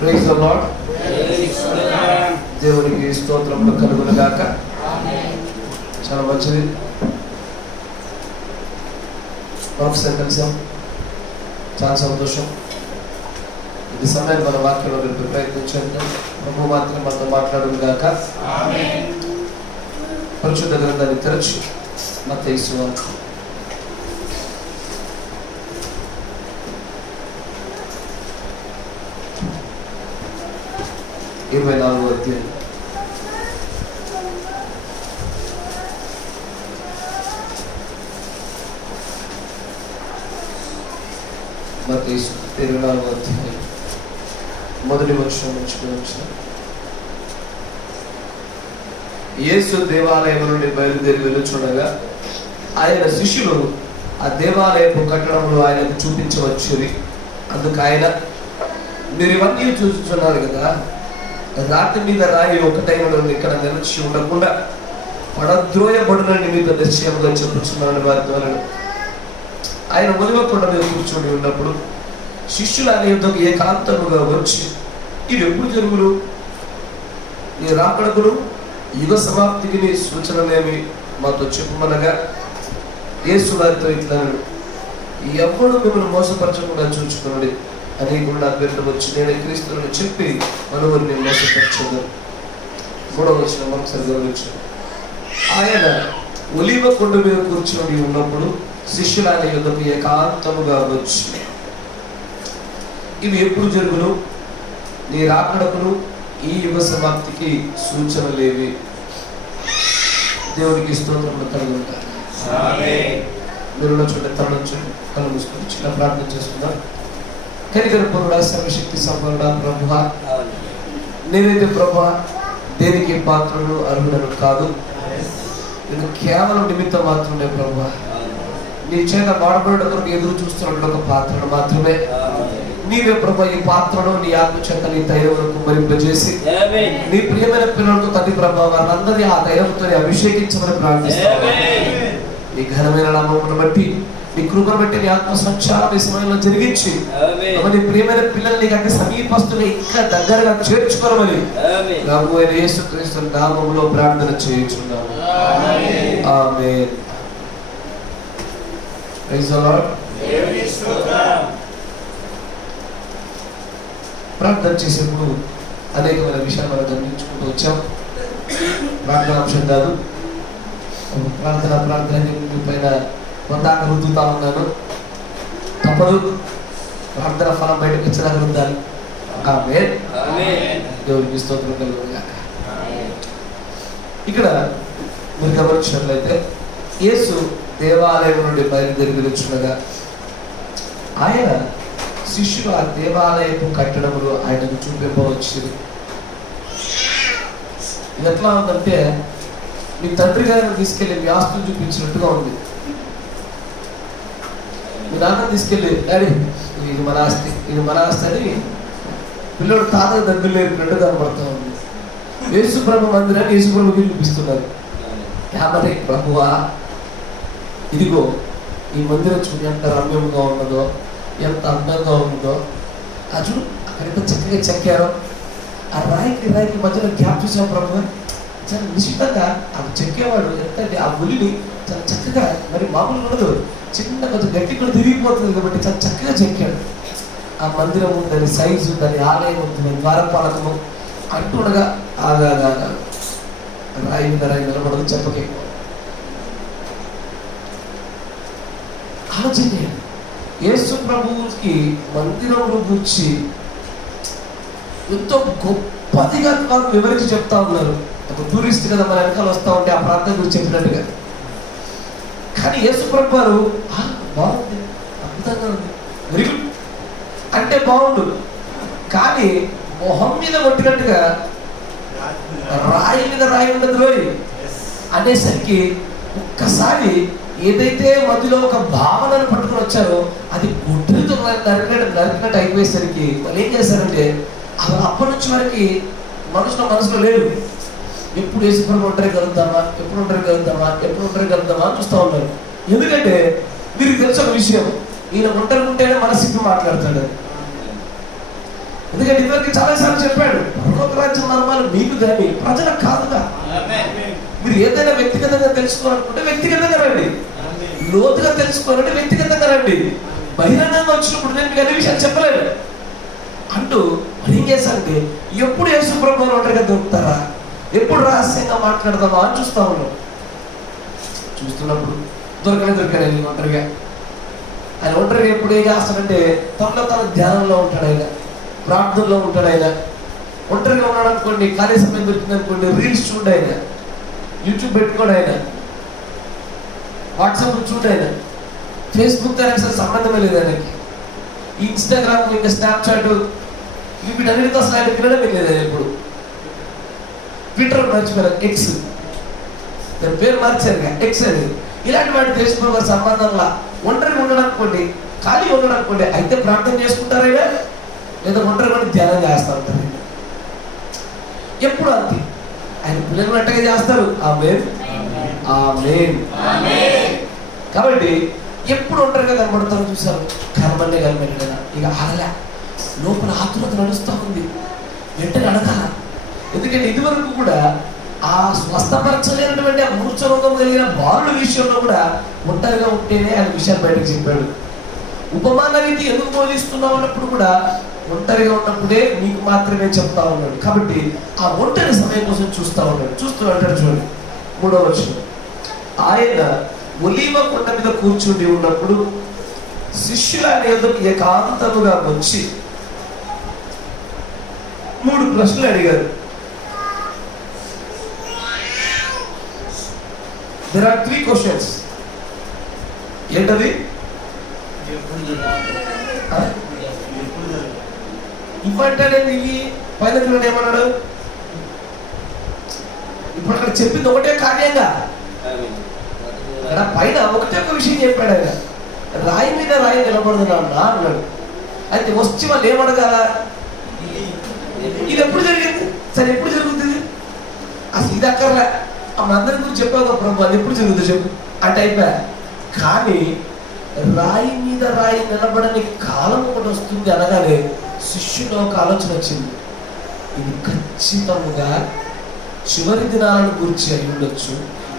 Praise the lord. దేవునికి స్తోత్రములు కలుగును గాక. చాలా మంచిది. మరొకసారి కలిసాం, చాలా సంతోషం. ఈ సమయం మన వాక్యంలో ప్రయత్నించండి. ప్రభు మాత్రం మనతో మాట్లాడును గాక. పరిశుద్ధ గ్రంథాన్ని తెరచి మత్తయి సువార్త 24వ అధ్యాయం. మత్తయి 24వ అధ్యాయం మొదటి వచనం నుంచి యేసు దేవాలయం నుండి బయలుదేరి వెళ్ళుచుండగా ఆయన శిష్యులు ఆ దేవాలయపు కట్టడంలో ఆయనకు చూపించవచ్చుని. అందుకు ఆయన, మీరు ఇవన్నీ చూస్తున్నారు కదా, రాతి మీద రాయి ఒకటైన ఇక్కడ నిలిచి ఉండకుండా పడద్రోయబడునని మీతో నిశ్చయంగా చెప్పుచున్నాను వారితో. ఆయన ఒలివ కొండ మీద కూర్చొని ఉన్నప్పుడు శిష్యులు ఆయన యుద్ధకు ఏకాంతముగా వచ్చి, ఇవి ఎప్పుడు జరుగును? నీ రాకడకును యుగ సమాప్తికి నీ సూచనలేమి మాతో చెప్పమనగా యేసు వారితో ఇట్లా, ఎవడు మిమ్మల్ని మోసపరచకుండా చూచుకున్నాడు. అనేకులు నా పేరుతో వచ్చి నేను క్రీస్తుని చెప్పి మనవరిని మోసపరచదు. 3వ వచనం ఒకసారి గమనించాను. ఆయన ఒలివ కొండ మీద కూర్చొని ఉన్నప్పుడు శిష్యులు ఆయన యుద్ధకు ఏకాంతముగా వచ్చి, ఇవి ఎప్పుడు జరుగును? నీ రాకడకును ఈ యుగ సమాప్తికి సూచనలేవి. దేవునికి స్తోత్రములు కలుగుతాయి. మీరు చూడండి, తరలించండి, కళ్ళు మూసుకొని చిన్న ప్రార్థన చేసుకుందాం. కనికర పూర్ణ సర్వశక్తి సంపూర్ణ ప్రభువా, నేనైతే ప్రభువా దేనికి పాత్రను అర్హుడను కాదు. నేను కేవలం నిమిత్తం మాత్రమే ప్రభువా, నీ చేత వాడబడేటప్పుడు ఎదురు చూస్తున్నట్టు ఒక పాత్రను మాత్రమే. నీవే ప్రభు ఈ పాత్రను నీ ఆత్మ చేత నీ తైలంలో కుమ్మరింపజేసి నీ ప్రియమైన పిల్లలతో తండ్రి ప్రభు వారందరినీ ఆ తైలంతో అభిషేకించమని ప్రార్థిస్తాను. నీ ఘనమైన నామమును బట్టి, నీ కృపను బట్టి, నీ ఆత్మ సంచారం ఈ సమయంలో జరిగించి నీ ప్రియమైన పిల్లల్ని కంటే సమీపస్తులు ఇంకా దగ్గరగా చేర్చుకోవాలని ప్రభువైన యేసుక్రీస్తు నామములో ప్రార్థన చేయుచున్నాము. ఆమేన్. Praise the lord. ప్రార్థన చేసేప్పుడు అనేకమైన విషయాలు మనం గమనించుకుంటూ వచ్చాం. ప్రార్థన అంశం కాదు, ప్రార్థన పైన వందాక రుద్దుతా ఉన్నాను. తప్పదు, ప్రార్థన ఫలం బయటకు ఇచ్చడానికి రుద్దాలి. ఆమేన్. దేవుడికి స్తోత్రం కలుగును గాక. ఇక్కడ మీరు గమనించినట్లయితే యేసు దేవాలయం నుండి బయలుదేరి వెలుచుండగా ఆయన శిష్యులు ఆ దేవాలయపు కట్టడములు ఆయనకు చూపింపవచ్చింది. ఇది ఎట్లా ఉందంటే మీ తండ్రి గారిని తీసుకెళ్ళి మీ ఆస్తులు చూపించినట్టుగా ఉంది. మీ నాన్న తీసుకెళ్ళి, డాడీ ఇది మన ఆస్తి, ఇది మన ఆస్తి అని పిల్లడు తాత దగ్గర లేపినట్టు కనబడుతూ ఉంది. యేసుప్రభు మందిరాన్ని యేసుప్రభుకి చూపిస్తున్నారు. మరి ప్రభువా, ఇదిగో ఈ మందిరం చూడు ఎంత రమ్యంగా ఉన్నదో, ఎంత అందంగా ఉందో. ఆ చూడు అక్కడెంత చక్కగా చెక్కారో. ఆ రాయికి మధ్యలో గ్యాప్ చూసాం ప్రభు. చాలా నిశ్చితంగా ఆ చెక్కేవాడు ఎంత ఆ గులిని చాలా చక్కగా, మరి మామూలు ఉండదు, చిన్న కొంచెం గట్టి కూడా తిరిగిపోతుంది కాబట్టి చాలా చక్కగా చెక్కాడు. ఆ మందిరం దాని సైజు, దాని ఆలయం ఉంటుంది, ద్వారపాలకము అంటుండగా ఆగా రాయి మీద రాయి నిలబడదు, చెప్పకే. ఆలోచన చేయండి, యేసు ప్రభువుకి మందిరంలో కూర్చి ఎంతో గొప్పదిగా వారు వివరించి చెప్తా ఉన్నారు. ఒక టూరిస్ట్ కదా మన వెనకాల వస్తూ ఉంటే ఆ ప్రాంతం గురించి చెప్పినట్టుగా. కానీ యేసు ప్రభు వారు బాగుంది, అద్భుతంగా ఉంది, వెరీ గుడ్ అంటే బాగుండు, కానీ మొహం మీద కొట్టినట్టుగా రాయి మీద రాయి ఉండదు రోయ్ అనేసరికి ఒక్కసారి ఏదైతే మధ్యలో ఒక భావనను పట్టుకుని వచ్చారో అది గుడ్రితో నరికినట్టు అయిపోయేసరికి వాళ్ళు ఏం చేశారంటే అప్పటి నుంచి వరకు మనసులో లేదు. ఎప్పుడు యేసుప్రభు ఒంటరిగలుగుతామా అని చూస్తూ ఉన్నారు. ఎందుకంటే వీరికి తెలిసిన విషయం, ఈయన ఒంటరి ఉంటేనే మనసిప్పి మాట్లాడతాడు. ఎందుకంటే ఇదివరకు చాలాసార్లు చెప్పాడు, పరలోక రాజ్యం మర్మాలు మీకు కానీ ప్రజలకు కాదుగా. మీరు ఏదైనా వ్యక్తిగతంగా తెలుసుకోవాలనుకుంటే వ్యక్తిగతంగా రండి, లోతుగా తెలుసుకోవాలంటే వ్యక్తిగతంగా రండి. బహిరంగంగా వచ్చినప్పుడు నేను మీకు అన్ని విషయాలు చెప్పలేను అంటూ మరి ఏం చేశానంటే, ఎప్పుడు యేసు ప్రభువుని ఒంటరిగా దొరుకుతారా, ఎప్పుడు రహస్యంగా మాట్లాడదామా అని చూస్తా ఉన్నాం. చూస్తున్నప్పుడు దొరకనే ఒంటరిగా. ఆయన ఒంటరిగా ఎప్పుడు ఏం చేస్తాడంటే తనలో తన ధ్యానంలో ఉంటాడు, ఆయన ప్రార్థనలో ఉంటాడు. ఆయన ఒంటరిగా ఉన్నాడు అనుకోండి, ఖాళీ సమయం దొరికింది అనుకోండి, రీల్స్ చూడండి, ఆయన యూట్యూబ్ పెట్టుకోండి, ఆయన వాట్సాప్ చూడండి, ఆయన ఫేస్బుక్ అసలు సంబంధమే లేదు ఆయనకి. ఇన్స్టాగ్రామ్ ఇంకా స్నాప్చాట్ వీటన్నిటితో అసలు ఆయన వినడమే లేదు. ఆయన ఎప్పుడు ట్విట్టర్ మర్చిపోయారు, ఎక్స్ దాని పేరు మార్చారుగా, ఎక్స్ అని. ఇలాంటి వాటి ఫేస్బుక్ వారి సంబంధంలా ఒంటరిగా ఉండడం అనుకోండి, ఖాళీ ఉండడం అనుకోండి, అయితే ప్రార్థన చేసుకుంటారైనా లేదా ఒంటరి పడి ధ్యానం చేస్తూ ఉంటారు. ఎప్పుడు అంతే ఆయన పిల్లలు అట్టగా చేస్తారు. ఆమేన్ ఆమేన్. కాబట్టి ఎప్పుడు ఒంటరిగా కనబడతారు చూసారు, కనబడే కనబడిన ఇక అడగా లోపల ఆతురత నడుస్తూ ఉంది, వెంటనే అడగాల. ఎందుకంటే ఇదివరకు కూడా ఆ స్వస్థపరచలేనటువంటి ఆ మూర్ఛ రోగం కలిగిన బాలుల విషయంలో కూడా ఒంటరిగా ఉంటేనే ఆయన విషయాలు బయటకు చెప్పాడు. ఉపమాన రీతి ఎందుకు బోధిస్తున్నావు అన్నప్పుడు కూడా ఒంటరిగా ఉన్నప్పుడే నీకు మాత్రమే చెప్తా ఉన్నాడు. కాబట్టి ఆ ఒంటరి సమయం కోసం చూస్తూ ఉన్నాడు. చూస్తూ అంటాడు చూడండి 3వ వచనం, ఆయన ఒలీవ కొండ మీద కూర్చుండి ఉన్నప్పుడు శిష్యుల యొద్దకు ఏకాంతముగా వచ్చి 3 ప్రశ్నలు అడిగారు. There are 3 questions. ఏంటది? ఇవ్వంటాడేది ఇవి పైన చూడండి ఏమన్నాడు. ఇప్పుడు అక్కడ చెప్పింది ఒకటే కార్యంగా, అక్కడ పైన ఒకటే ఒక విషయం చెప్పాడు. ఆయన రాయి మీద రాయి నిలబడుతున్నా అన్నాడు. అయితే వచ్చి వాళ్ళు ఏమడగాల, ఇది ఎప్పుడు జరిగింది, సరే ఎప్పుడు జరుగుతుంది, అసలు ఇది అక్కర్లే, అందరి గురించి చెప్పావు ప్రభు, అది ఎప్పుడు జరుగుతుంది చెప్పు అంటే అయిపోయా. కానీ రాయి మీద రాయి నిలబడని కాలం ఒకటి వస్తుంది అనగానే శిష్యులో ఒక ఆలోచన వచ్చింది. ఇది ఖచ్చితంగా చివరి దినాలను గురించి అయి ఉండొచ్చు,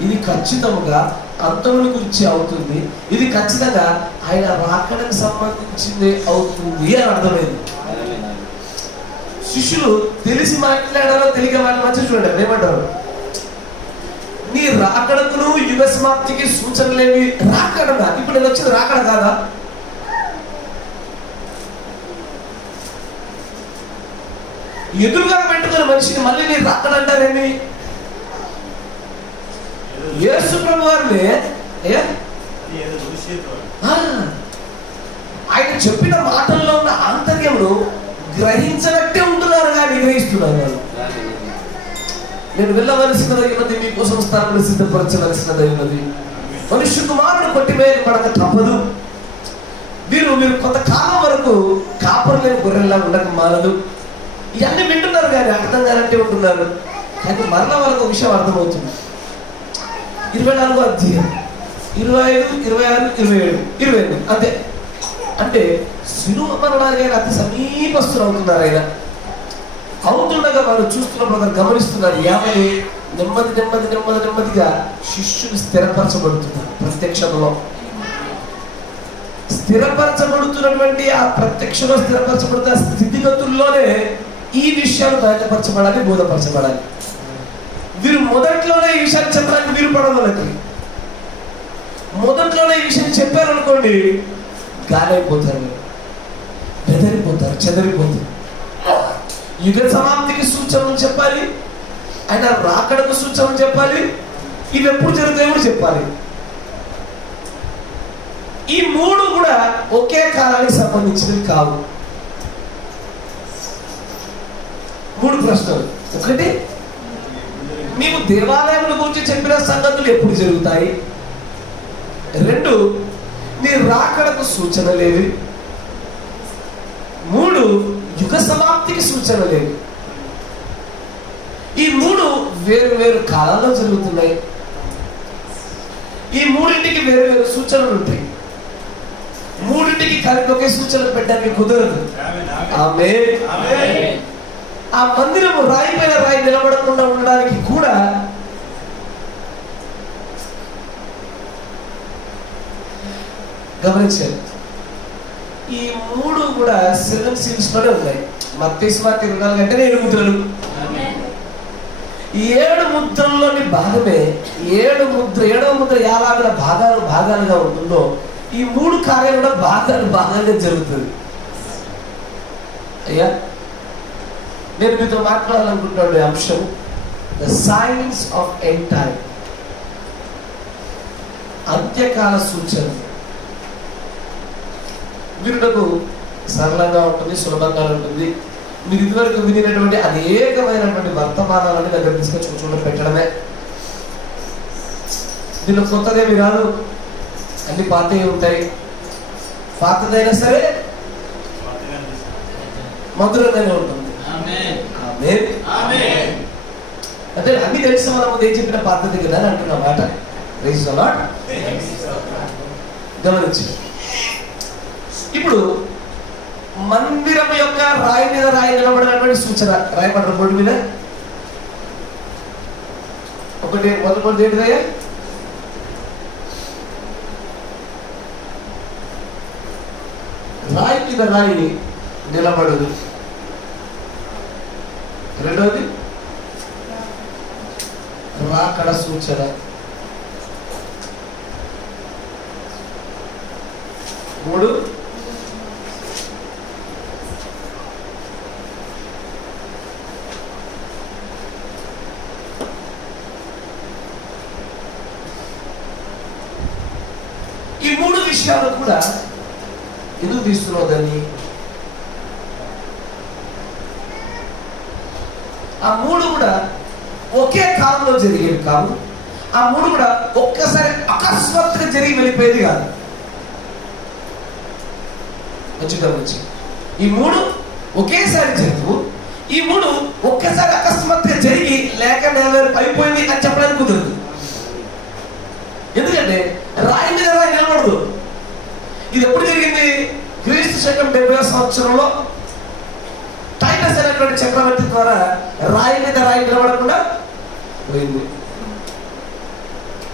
ఇది ఖచ్చితంగా అంతముల గురించి అవుతుంది, ఇది ఖచ్చితంగా ఆయన రాకడానికి సంబంధించింది అవుతుంది అని అర్థమైంది. శిష్యులు తెలిసి మాట్లాడారో తెలియక మాట్లాడచ్చు. చూడండి ఏమంటారు, నీ రాకడకును యుగ సమాప్తికి సూచనలేవి. రాకడగా ఇప్పుడు నేను వచ్చింది రాకడ కాదా? ఎదురుగా పెట్టుకున్న మనిషిని మళ్ళీ నీ రాకడ అంటారేమి? యేసు ప్రభు వారిని ఆయన చెప్పిన మాటల్లో ఉన్న ఆంతర్యమును గ్రహించనట్టే ఉంటున్నారు కానీ గ్రహిస్తున్నారు వాళ్ళు. నేను వెళ్ళవలసినది ఉన్నది, మీకోసం స్థానాన్ని సిద్ధపరచవలసినది ఉన్నది, మనుష్య కుమారుడు కొట్టివేయబడక తప్పదు. మీరు కొంతకాలం వరకు కాపరు లేని గొర్రెల్లా ఉండక మానదు. ఇవన్నీ వింటున్నారు కానీ అర్థం కానంటే ఉంటున్నారు. కానీ మరణ వరకు విషయం అర్థమవుతుంది. 24వ అధ్యాయం 25, 26, 27, 28 అంతే. అంటే శిలువ మరణానికి ఆయన అతి సమీపస్తులు అవుతున్నారు. ఆయన అవుతుండగా వారు చూస్తున్నప్పుడు గమనిస్తున్నారు, యావని నెమ్మదిగా శిష్యులు స్థిరపరచబడుతున్నారు. ప్రత్యక్షంలో స్థిరపరచబడుతున్నటువంటి ఆ ప్రత్యక్షంలో స్థిరపరచబడుతున్న స్థితిగతుల్లోనే ఈ విషయాలు బయటపరచబడాలి, బోధపరచబడాలి. వీరు మొదట్లోనే ఈ విషయాన్ని చెప్పడానికి వీరు పడవలకి మొదట్లోనే ఈ విషయం చెప్పారనుకోండి, గాలైపోతారు, బెదరిపోతారు, చెదరిపోతారు. యుగ సమాప్తికి సూచనలు చెప్పాలి, ఆయన రాకడకు సూచనలు చెప్పాలి, ఇవి ఎప్పుడు జరుగుతాయో కూడా చెప్పాలి. ఈ 3 కూడా ఒకే కాలానికి సంబంధించినవి కావు. 3 ప్రశ్నలు. ఒకటి, నీవు దేవాలయముల గురించి చెప్పిన సంగతులు ఎప్పుడు జరుగుతాయి? 2, నీ రాకడకు సూచనలేవి? 3, యుగ సమాప్తికి సూచనలేవి? ఈ 3 వేరు వేరు కాలాల్లో జరుగుతున్నాయి. ఈ 3టికి వేరు వేరు సూచనలు ఉంటాయి. 3 మూడింటికి కలిపి ఒకే సూచనలు పెట్టడానికి కుదరదు. ఆమేన్. ఆ మందిరము రాయి పైన రాయి నిలబడకుండా ఉండడానికి కూడా గమనించారు. ఈ మూడు కూడా 7 seals లోనే ఉన్నాయి. మత్తయి సువార్త 24 గంటనే 7 ముద్రలు. ఈ 7 ముద్రల్లోని భాగమే 7వ ముద్ర యాలాగుల భాగాలుగా ఉంటుందో ఈ 3 కార్యాలు కూడా భాగాలుగా జరుగుతుంది. అయ్యా, నేను మీతో మాట్లాడాలనుకుంటున్న అంశం the signs of end time, అంత్యకాల సూచన. వినుటకు సరళంగా ఉంటుంది, సులభంగా ఉంటుంది. మీరు ఇదివరకు వినినటువంటి అనేకమైనటువంటి వర్తమానాలని దగ్గర తీసుకొచ్చి చూడ పెట్టడమే. దీనిలో కొత్తదేమి రాదు, అన్ని పాతవి ఉంటాయి. పాతదైనా సరే మధురంగానే ఉంటుంది. అంటే అన్ని తెలిసిన వాళ్ళ ముందు ఏం చెప్పిన పద్ధతి కదా అని అంటున్న మాట. గమనించి ఇప్పుడు మందిరం యొక్క రాయి మీద రాయి నిలబడినటువంటి సూచన రాయబడ్డ బోర్డు మీద మొదటి ఏంటిదయ్యా? రాయి మీద రాయి నిలబడదు. రెండవది రాకడ సూచన. మూడు ఈ 3 విషయాలు కూడా ఎందుకు తీస్తున్నావు దాన్ని? ఆ 3 కూడా ఒకే కాలంలో జరిగేవి కాదు. ఆ 3 కూడా ఒక్కసారి అకస్మాత్తుగా జరిగి వెళ్ళిపోయేది కాదు. మంచిగా గమనించి, ఈ 3 ఒకేసారి జరుగు. ఈ 3 ఒక్కసారి అకస్మాత్తుగా జరిగి లేక అయిపోయింది అని చెప్పడానికి కుదరదు. ఎందుకంటే రాయి మీద రాయి నిలబడదు. ఇది ఎప్పుడు జరిగింది? క్రీస్తు శకం 70వ సంవత్సరంలో టైటస్ అనేటువంటి చక్రవర్తి ద్వారా రాయి మీద రాయి నిలబడకుండా పోయింది.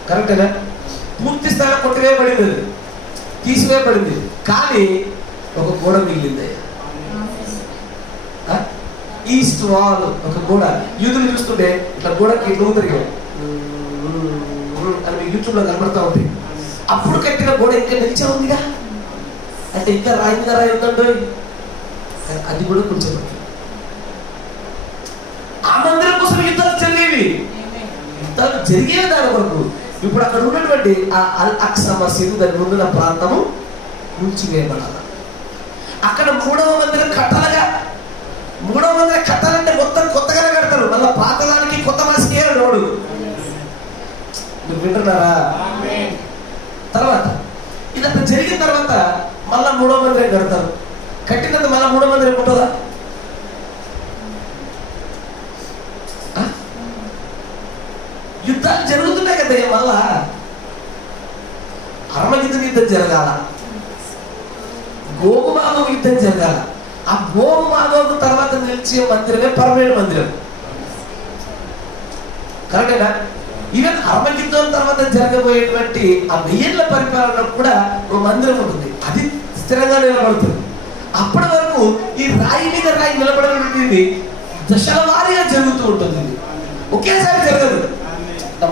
కరెక్టేనా? పూర్తి స్థాయిలో కొట్టివేయబడింది, తీసివేయబడింది. కానీ ఒక గోడ మిగిలింది. ఈస్ట్ వాల్ ఒక గోడ. యూదులు చూస్తుంటే ఇట్లా గోడకి నువ్వు తిరిగావు అని యూట్యూబ్ లో కనబడతా ఉంది. అప్పుడు కట్టిన గోడ ఇంకా నిలిచే ఉందిగా, అంటే ఇంకా రాయి మీద రాయి ఉందండి. అది కూడా కొంచెం ఆ మందిరం కోసం యుద్ధాలు జరిగేవి, యుద్ధాలు జరిగేవి దాని కొరకు. ఇప్పుడు అక్కడ ఉన్నటువంటి ఆ అల్ అక్సా మసీదు, దాని ముందున్న ప్రాంతము కూల్చివేయబడాలి. అక్కడ 3వ మందిరం కట్టాలగా. 3వ మందిరం కట్టాలంటే మొత్తం కొత్తగానే కడతారు. మళ్ళీ పాతదానికి కొత్త మనిషికి రోడ్డు. మీరు వింటున్నారా? తర్వాత ఇదంతా జరిగిన తర్వాత మళ్ళా 3వ మందిరం కడతారు. కట్టినంత మళ్ళీ 3వ మందిరం ఉంటుందా? యుద్ధాలు జరుగుతున్నాయి కదా. మళ్ళా అర్మగిద్దం యుద్ధం జరగాల, గోగుమాగం యుద్ధం జరగాల. ఆ గోగుమాగం తర్వాత నిలిచే మందిరమే పరమైన మందిరం. కరెక్టేనా? ఈవెన్ అర్మగిద్దం తర్వాత జరగబోయేటువంటి ఆ 1000 ఏళ్ల పరిపాలన కూడా ఒక మందిరం ఉంటుంది. అది స్థిరంగా నిలబడుతుంది. అప్పటి వరకు ఈ రాయి మీద రాయి నిలబడేటువంటిది దశల వారీగా జరుగుతూ ఉంటుంది. ఇది ఒకేసారి జరగదు.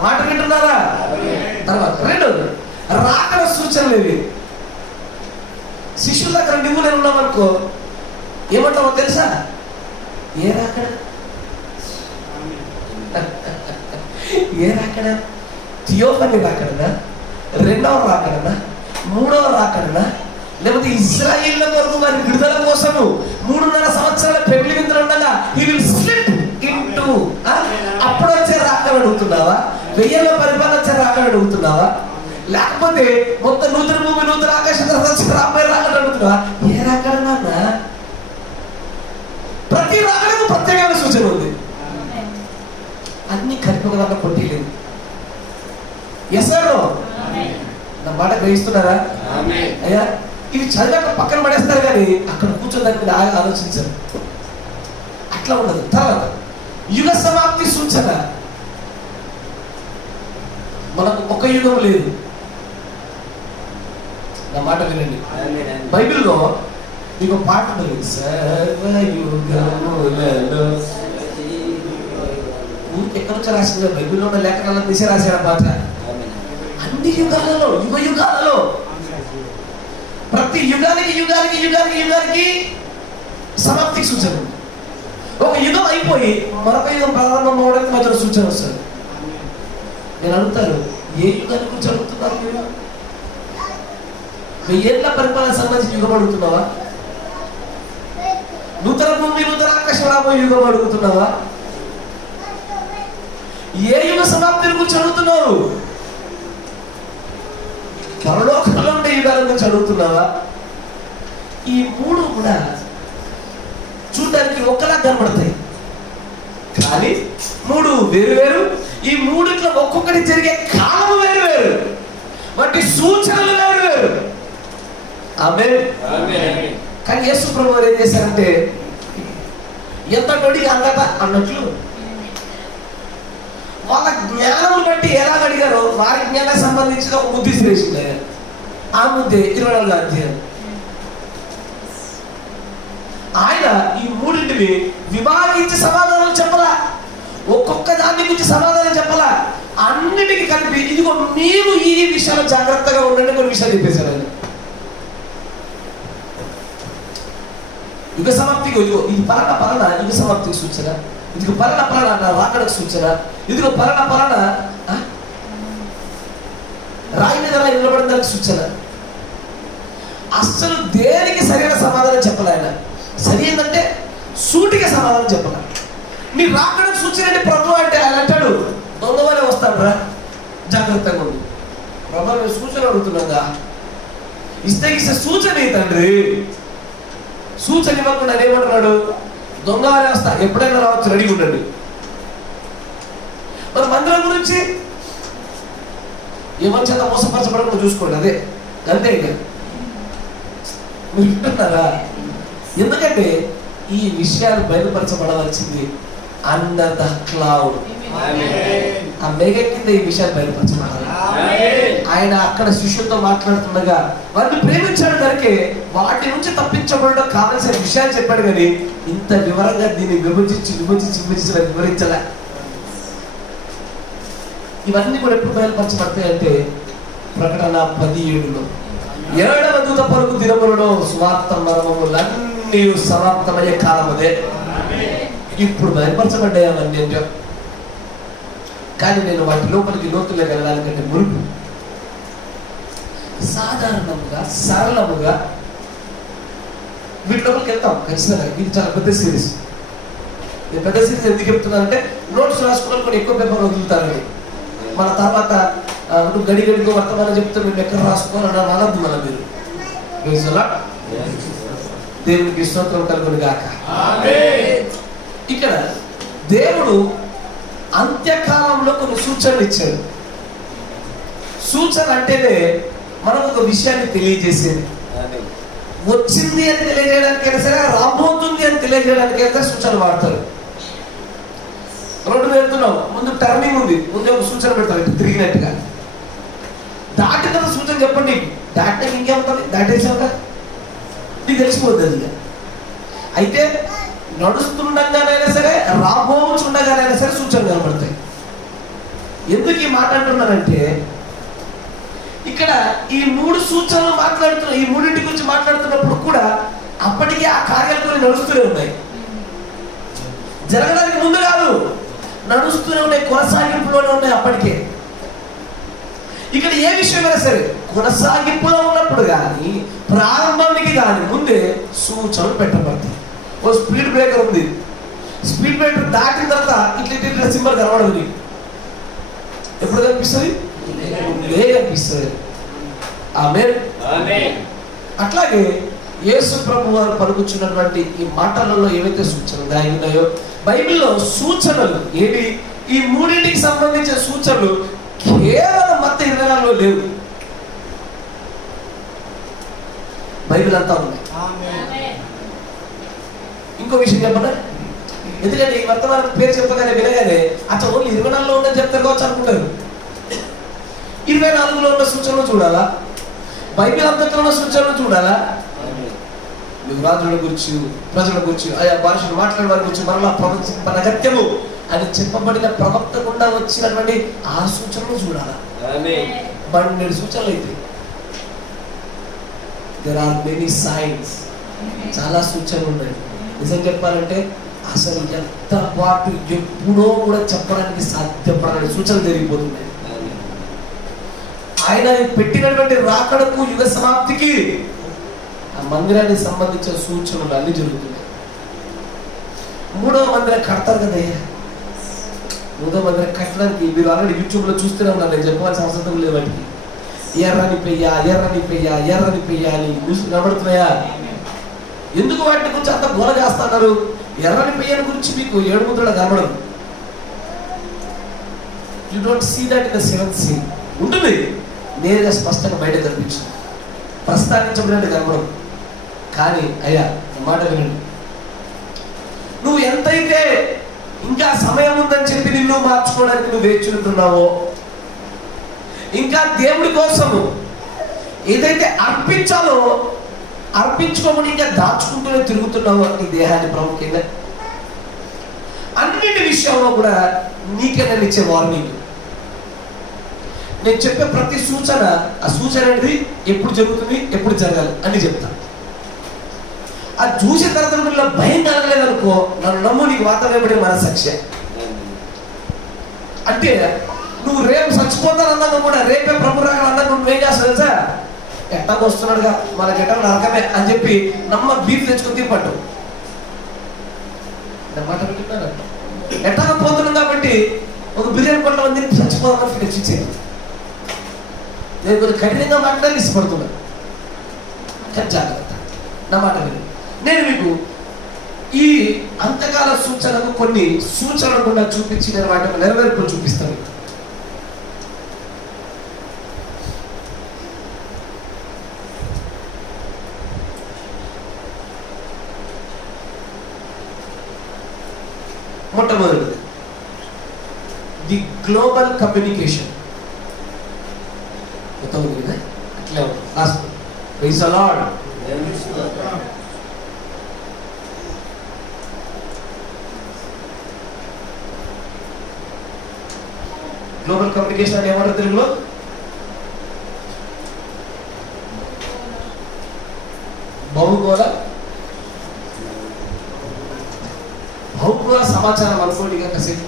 మాట వింటున్నారా? తర్వాత రెండోది రాకడ సూచనలు. ఇవి శిష్యుల దగ్గర నువ్వు నేను ఉన్నామనుకో ఏమంటావో తెలుసా? ఏ రాకడ? ఏ రాకడ? థియోఫనీ రాకడనా? 2వ రాకడనా? 3వ రాకడనా? లేకపోతే ఇజ్రాయేల్ వరకు వారి విడుదల కోసము 3.5 సంవత్సరాల పెళ్లి విందులు ఉండగా he will slip into అప్పుడు వచ్చే రాకడ అడుగుతున్నావా? 1000 ఏళ్ల పరిపాలన వచ్చే రాకడ అడుగుతున్నావా? లేకపోతే మొత్తం నూతన భూమి నూతన ఆకాశం రాబోయే రాకడ అడుగుతున్నావా? ఏ రాకడ నాన్న? ప్రతి రాకడకు ప్రత్యేకమైన సూచన ఉంది. అన్ని కలిపి వల్ల కొట్టలేదు. ఎస్ సార్, నా మాట గ్రహిస్తున్నారా? అయ్యా ఇవి చదివాక పక్కన పడేస్తారు కానీ అక్కడ కూర్చొని దానికి ఆలోచించారు. అట్లా ఉండదు. తర్వాత యుగ సమాప్తి సూచన. మనకు ఒక యుగం లేదు. నా మాట వినండి. బైబిల్లో మీకు పాట ఉంది, సర్వయుగములలో. ఎక్కడి నుంచి రాసింది? బైబిల్లో ఉన్న లేఖనాలను తీసి రాశాడు పాట. అన్ని యుగాలలో, యుగ యుగాలలో, ప్రతి యుగానికి యుగానికి యుగానికి యుగానికి సమాప్తికి సూచన. ఒక యుగం అయిపోయి మరొక యుగం ప్రారంభం అవడానికి మధ్యలో సూచన వస్తుంది. నేను అడుగుతాను, ఏ యుగాన్ని గురించి అడుగుతున్నారు మీరు? 1000 ఏళ్ల పరిపాలన సంబంధించి యుగం అడుగుతున్నావా? నూతన భూమి నూతన ఆకాశం రాబోయే యుగం అడుగుతున్నావా? ఏ యుగ సమాప్తిని గురించి అడుగుతున్నావు? పరలోకంలో ఉండే యుగాల గురించి అడుగుతున్నావా? ఈ మూడు కూడా చూడడానికి ఒకలా కనబడతాయి, కానీ మూడు వేరు వేరు. ఈ మూడిట్లో ఒక్కొక్కటి జరిగే కాలము వేరు వేరు, వాటి సూచనలు వేరు వేరు. ఆమేన్. కానీ యేసు ప్రభువు ఏం చేశారంటే, ఎంత నొడికి అందట అన్నట్లు వాళ్ళ జ్ఞానం బట్టి ఎలా అడిగారో వారి జ్ఞానానికి సంబంధించిన ఒక ముద్దు శ్రేషింది. ఆ ముద్దే 24వ అధ్యాయం. ఆయన ఈ మూడింటిని విభాగించి సమాధానం చెప్పలా, ఒక్కొక్క దాని గురించి సమాధానం చెప్పలా, అన్నిటికీ కలిపి ఇదిగో మీరు ఈ విషయాలు జాగ్రత్తగా ఉండండి కొన్ని విషయాలు చెప్పేశారు ఆయన. యుగ సమాప్తికి ఇదిగో ఇది పలానా యుగ సమాప్తికి సూచన, ఇదిగో పలానా రాకడకు సూచన, ఇదిగో పలానా రాయి మీద నిలబడడానికి సూచన. అస్సలు దేనికి సరైన సమాధానం చెప్పలే ఆయన. సరి ఏంటంటే సూటిగా సమాధానం చెప్పలే. నీ రాకడకు సూచన అంటే ప్రభు అంటే ఆయన అంటాడు, దొంగవారే వస్తాడు రా, జాగ్రత్తగా ఉంది. ప్రభు మేము సూచన అడుగుతున్నాగా, ఇస్తే సూచన ఏ తండ్రి? సూచన ఇవ్వకుండా ఏమంటున్నాడు? దొంగవారే వస్తా, ఎప్పుడైనా రావచ్చు, రెడీ ఉండండి. మరి మందిరం గురించి ఏమని చేత మోసపరచబడకుండా చూసుకోండి. అదే అంతే. ఇక మీరు వింటున్నారా? ఎందుకంటే ఈ విషయాలు బయలుపరచబడవలసింది అండర్ ద క్లౌడ్. ఆ మేఘ కింద ఈ విషయాలు బయలుపరచబడాలి. ఆయన అక్కడ శిష్యులతో మాట్లాడుతుండగా వారిని ప్రేమించాడు కనుకే వాటి నుంచి తప్పించబడడం కావాల్సిన విషయాలు చెప్పాడు, కానీ ఇంత వివరంగా దీన్ని విభజించి వివరించలే. ఇవన్నీ కూడా ఎప్పుడు బయలుపరచబడతాయి అంటే ప్రకటన 17లో 7వ దూత పలుకు దినములలో సువార్త మర్మములన్నీ సమాప్తమయ్యే కాలం అదే. ఇప్పుడు బయలుపరచబడ్డాయి అవన్నీ అంటే, కానీ నేను వాటి లోపలికి లోతులకు వెళ్ళడానికంటే మురుగు సాధారణంగా సరళముగా వీటి లోపలికి వెళ్తాం ఖచ్చితంగా. ఇది చాలా పెద్ద సిరీస్. నేను పెద్ద సిరీస్ ఎందుకు చెప్తున్నానంటే, నోట్స్ రాసుకోవడానికి కొన్ని ఎక్కువ పేపర్ వదులుతారని, మన తర్వాత గడిగడికి వర్తమానం చెప్తే మేము ఎక్కడ రాసుకోవాలని అనద్దు. మన మీరు దేవునికి స్తోత్రం కలుగును గాక. ఇక్కడ దేవుడు అంత్యకాలంలో కొన్ని సూచనలు ఇచ్చాడు. సూచన అంటేనే మనకు ఒక విషయాన్ని తెలియజేసేది. వచ్చింది అని తెలియజేయడానికైనా సరే, రాబోతుంది అని తెలియజేయడానికైనా సరే సూచనలు వాడతారు. రోడ్డు వెళ్తున్నావు, ముందు టర్నింగ్ ఉంది, ముందు ఒక సూచన పెడతారు తిరిగినట్టుగా. దాటిన తర్వాత సూచన చెప్పండి. దాటినాక ఇంకేముంటుంది? దాటేసాక నీకు తెలిసిపోద్ది అది. అయితే నడుస్తుండగానైనా సరే, రాబోచుండగానైనా సరే సూచనలు కనబడతాయి. ఎందుకు ఈ మాట అంటున్నానంటే, ఇక్కడ ఈ 3 సూచనలు ఈ మూడింటి గురించి మాట్లాడుతున్నప్పుడు కూడా అప్పటికే ఆ కార్యాలు కొన్ని నడుస్తూనే ఉన్నాయి. జరగడానికి ముందు కాదు, నడుస్తూనే ఉన్నాయి, కొనసాగింపులోనే ఉన్నాయి అప్పటికే. ఇక్కడ ఏ విషయమైనా సరే కొనసాగింపులో ఉన్నప్పుడు కానీ ప్రారంభానికి కానీ ముందే సూచనలు పెట్టబడతాయి. ఓ స్పీడ్ బ్రేకర్ ఉంది, స్పీడ్ బ్రేకర్ దాటిన తర్వాత ఇట్లా సింబల్ కనబడదు. నీకు ఎప్పుడు కనిపిస్తుంది? కనిపిస్తుంది. ఆమేన్. అట్లాగే యేసు ప్రభు వారు పలుకుచున్నటువంటి ఈ మాటలలో ఏవైతే సూచనలు దాగి ఉన్నాయో, బైబిల్లో సూచనలు ఏవి? ఈ మూడింటికి సంబంధించిన సూచనలు కేవలం మత్తయి 24లో లేవు. బైబిల్ అంతా ఉంది. ఇంకో విషయం చెప్పనా, ఎందుకంటే ఈ వర్తమానం పేరు చెప్పగానే వినగానే అచ్చా ఓన్లీ 24లో ఉందని చెప్తారు కావచ్చు అనుకుంటారు. 24లో ఉన్న సూచనలు చూడాలా, బైబిల్ అంతట్లో ఉన్న సూచనలు చూడాలా. మీకు రాజుల గురించి, ప్రజల గురించి, ఆయా భాషలు మాట్లాడే వారి గురించి మరలా ప్రవచింపన అగత్యము అని చెప్పబడిన ప్రవక్త గుండా వచ్చినటువంటి ఆ సూచనలు చూడాలా. 12 సూచనలు అయితే there are many signs, చాలా సూచనలు ఉన్నాయి. నిజం చెప్పాలంటే అసలు ఎంత పాటు ఎప్పుడో కూడా చెప్పడానికి సాధ్యపడని సూచనలు జరిగిపోతున్నాయి. ఆయన పెట్టినటువంటి రాకడకు, యుగ సమాప్తికి, ఆ మందిరానికి సంబంధించిన సూచనలు అన్ని జరుగుతున్నాయి. 3వ మందిరం కడతారు కదయ్యా. 3వ మందిరం కట్టడానికి మీరు ఆల్రెడీ యూట్యూబ్లో చూస్తూనే ఉన్నారు, నేను చెప్పాల్సిన అవసరం లేదు. వాటికి ఎర్రని పెయ్య, ఎర్రని పెయ్య, ఎర్రని పెయ్య అని న్యూస్ కనబడుతున్నాయా? ఎందుకు వాటి గురించి అంత గోల చేస్తున్నారు? ఎర్రని పెయ్యని గురించి మీకు 7 ముద్రలు కనబడదు. You don't see that in the 7th seal. ఉంటుంది, నేరుగా స్పష్టంగా బయట కనిపించింది, ప్రస్తావించబడి కనబడదు. కానీ అయ్యా మాట వినండి, నువ్వు ఎంతైతే ఇంకా సమయం ఉందని చెప్పి నిన్ను మార్చుకోవడానికి నువ్వు వేచుంటున్నావో, ఇంకా దేవుడి కోసము ఏదైతే అర్పించాలో అర్పించుకోమని ఇంకా దాచుకుంటూనే తిరుగుతున్నావు నీ దేహాన్ని ప్రాముఖ్యంగా, అన్నిటి విషయంలో కూడా నీకే నేను ఇచ్చే వార్నింగ్. నేను చెప్పే ప్రతి సూచన, ఆ సూచన అనేది ఎప్పుడు జరుగుతుంది, ఎప్పుడు జరగాలి అని చెప్తాను. అది చూసిన తర్వాత నీలో భయం కలగలేదనుకో, నన్ను నమ్ము, నీకు వాతావరణపడే మనసాక్షి. అంటే నువ్వు రేపు చచ్చిపోతానన్నాక కూడా రేపే ప్రభు రాక అన్నాక నువ్వేం చేస్తావు తెలుసా? ఎట్టాకు వస్తున్నాడుగా, మనకి ఎట్లా నరకమే అని చెప్పి నమ్మ బీపీ తెచ్చుకొని తిప్పట్టు. మాట వింటున్నాను, ఎట్టాగా పోతున్నాం కాబట్టి ఒక బిర్యానీ పంట మందిని చచ్చిపోతామని ఫిక్స్ ఇచ్చేది. నేను కొంచెం కఠినంగా మాట్లాడాలి, ఇష్టపడుతున్నా. కానీ జాగ్రత్త, నా మాట విని నేను మీకు ఈ అంతకాల సూచనలకు కొన్ని సూచనలు కూడా చూపించి నేను వాటి నెరవేర్పులు చూపిస్తాను. మొట్టమొదటిది ది గ్లోబల్ కమ్యూనికేషన్. అట్లే praise the Lord. Global communication అని ఏమంటారు తెలుగులో? భౌగోళ సమాచారం అనుకోండి. కాసేపు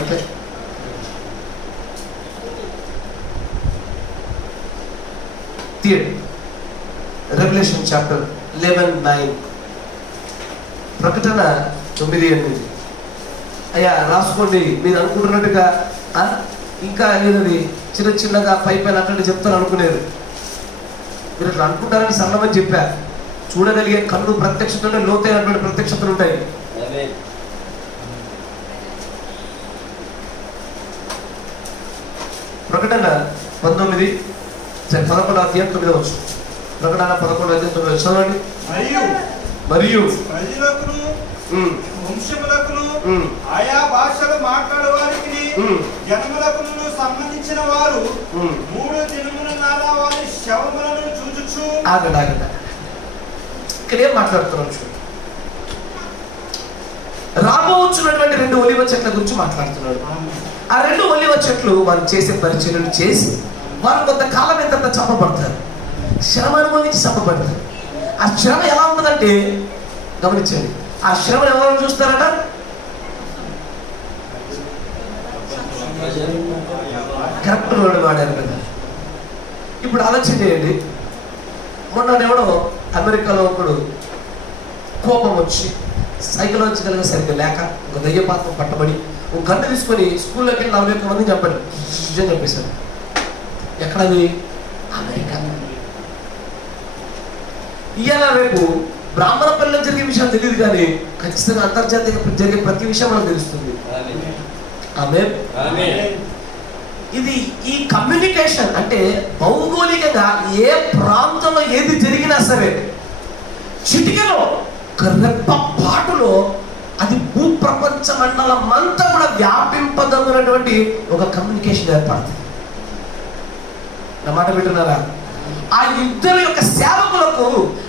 అంటే రెవల్యూషన్ చాప్టర్ 11:9, ప్రకటన 9:8. అయ్యా రాసుకోండి. మీరు అనుకుంటున్నట్టుగా ఇంకా ఏదది చిన్న చిన్నగా పై పైన అట్లాంటి చెప్తాను అనుకునేది. మీరు అట్లా అనుకుంటారని సన్నమని చెప్పా. చూడగలిగే కన్ను ప్రత్యక్షతలు, లోతైనటువంటి ప్రత్యక్షతలు ఉంటాయి. ప్రకటన 11:9. ప్రకటన 11:9 చదవండి. మరియు వంశములకును ఆయా భాషలు మాట్లాడే వారికి జనములకు సంబంధించిన వారు 3 దినముల వారి శవములను చూచుచు. ఆగండి, ఇక్కడ ఏం మాట్లాడుతున్నాం చూడండి. రాబోతున్నటువంటి 2 ఒలివ చెట్ల గురించి మాట్లాడుతున్నాడు. ఆ 2 ఒలివ చెట్లు వారు చేసే పరిచర్యలు చేసి వారు కొంతకాలం ఎంత చంపబడతారు, శ్రమ అనుభవించి చంపబడతారు. ఆ శ్రమ ఎలా ఉంటుందంటే గమనించండి, ఆ శ్రమను ఎవరు చూస్తారట? కరెక్ట్ రోడ్డు వాడారు కదా. ఇప్పుడు ఆలోచన చేయండి. మొన్న ఎవడో అమెరికాలో ఒకడు కోపం వచ్చి సైకలాజికల్గా సరిగ్గా లేక ఒక దయ్యపాత్రం పట్టబడి ఒక గన్ను తీసుకొని స్కూల్లోకి వెళ్ళి 41 మందిని చెప్పండి నిజం చెప్పేశాడు. ఎక్కడది? అమెరికా. ఇవాళ రేపు బ్రాహ్మణ పల్లెలో జరిగే విషయాలు తెలియదు, కానీ ఖచ్చితంగా అంతర్జాతీయ జరిగే ప్రతి విషయం మనకు తెలుస్తుంది. ఆమేన్. ఇది ఈ కమ్యూనికేషన్ అంటే భౌగోళికంగా ఏ ప్రాంతంలో ఏది జరిగినా సరే చిటికలో రెప్ప పాటులో అది భూప్రపంచ మండలం అంతా కూడా వ్యాపింపదగినటువంటి ఒక కమ్యూనికేషన్ ఏర్పడుతుంది. నా మాట వింటున్నారా? ఆ ఇద్దరు యొక్క సేవకులకు,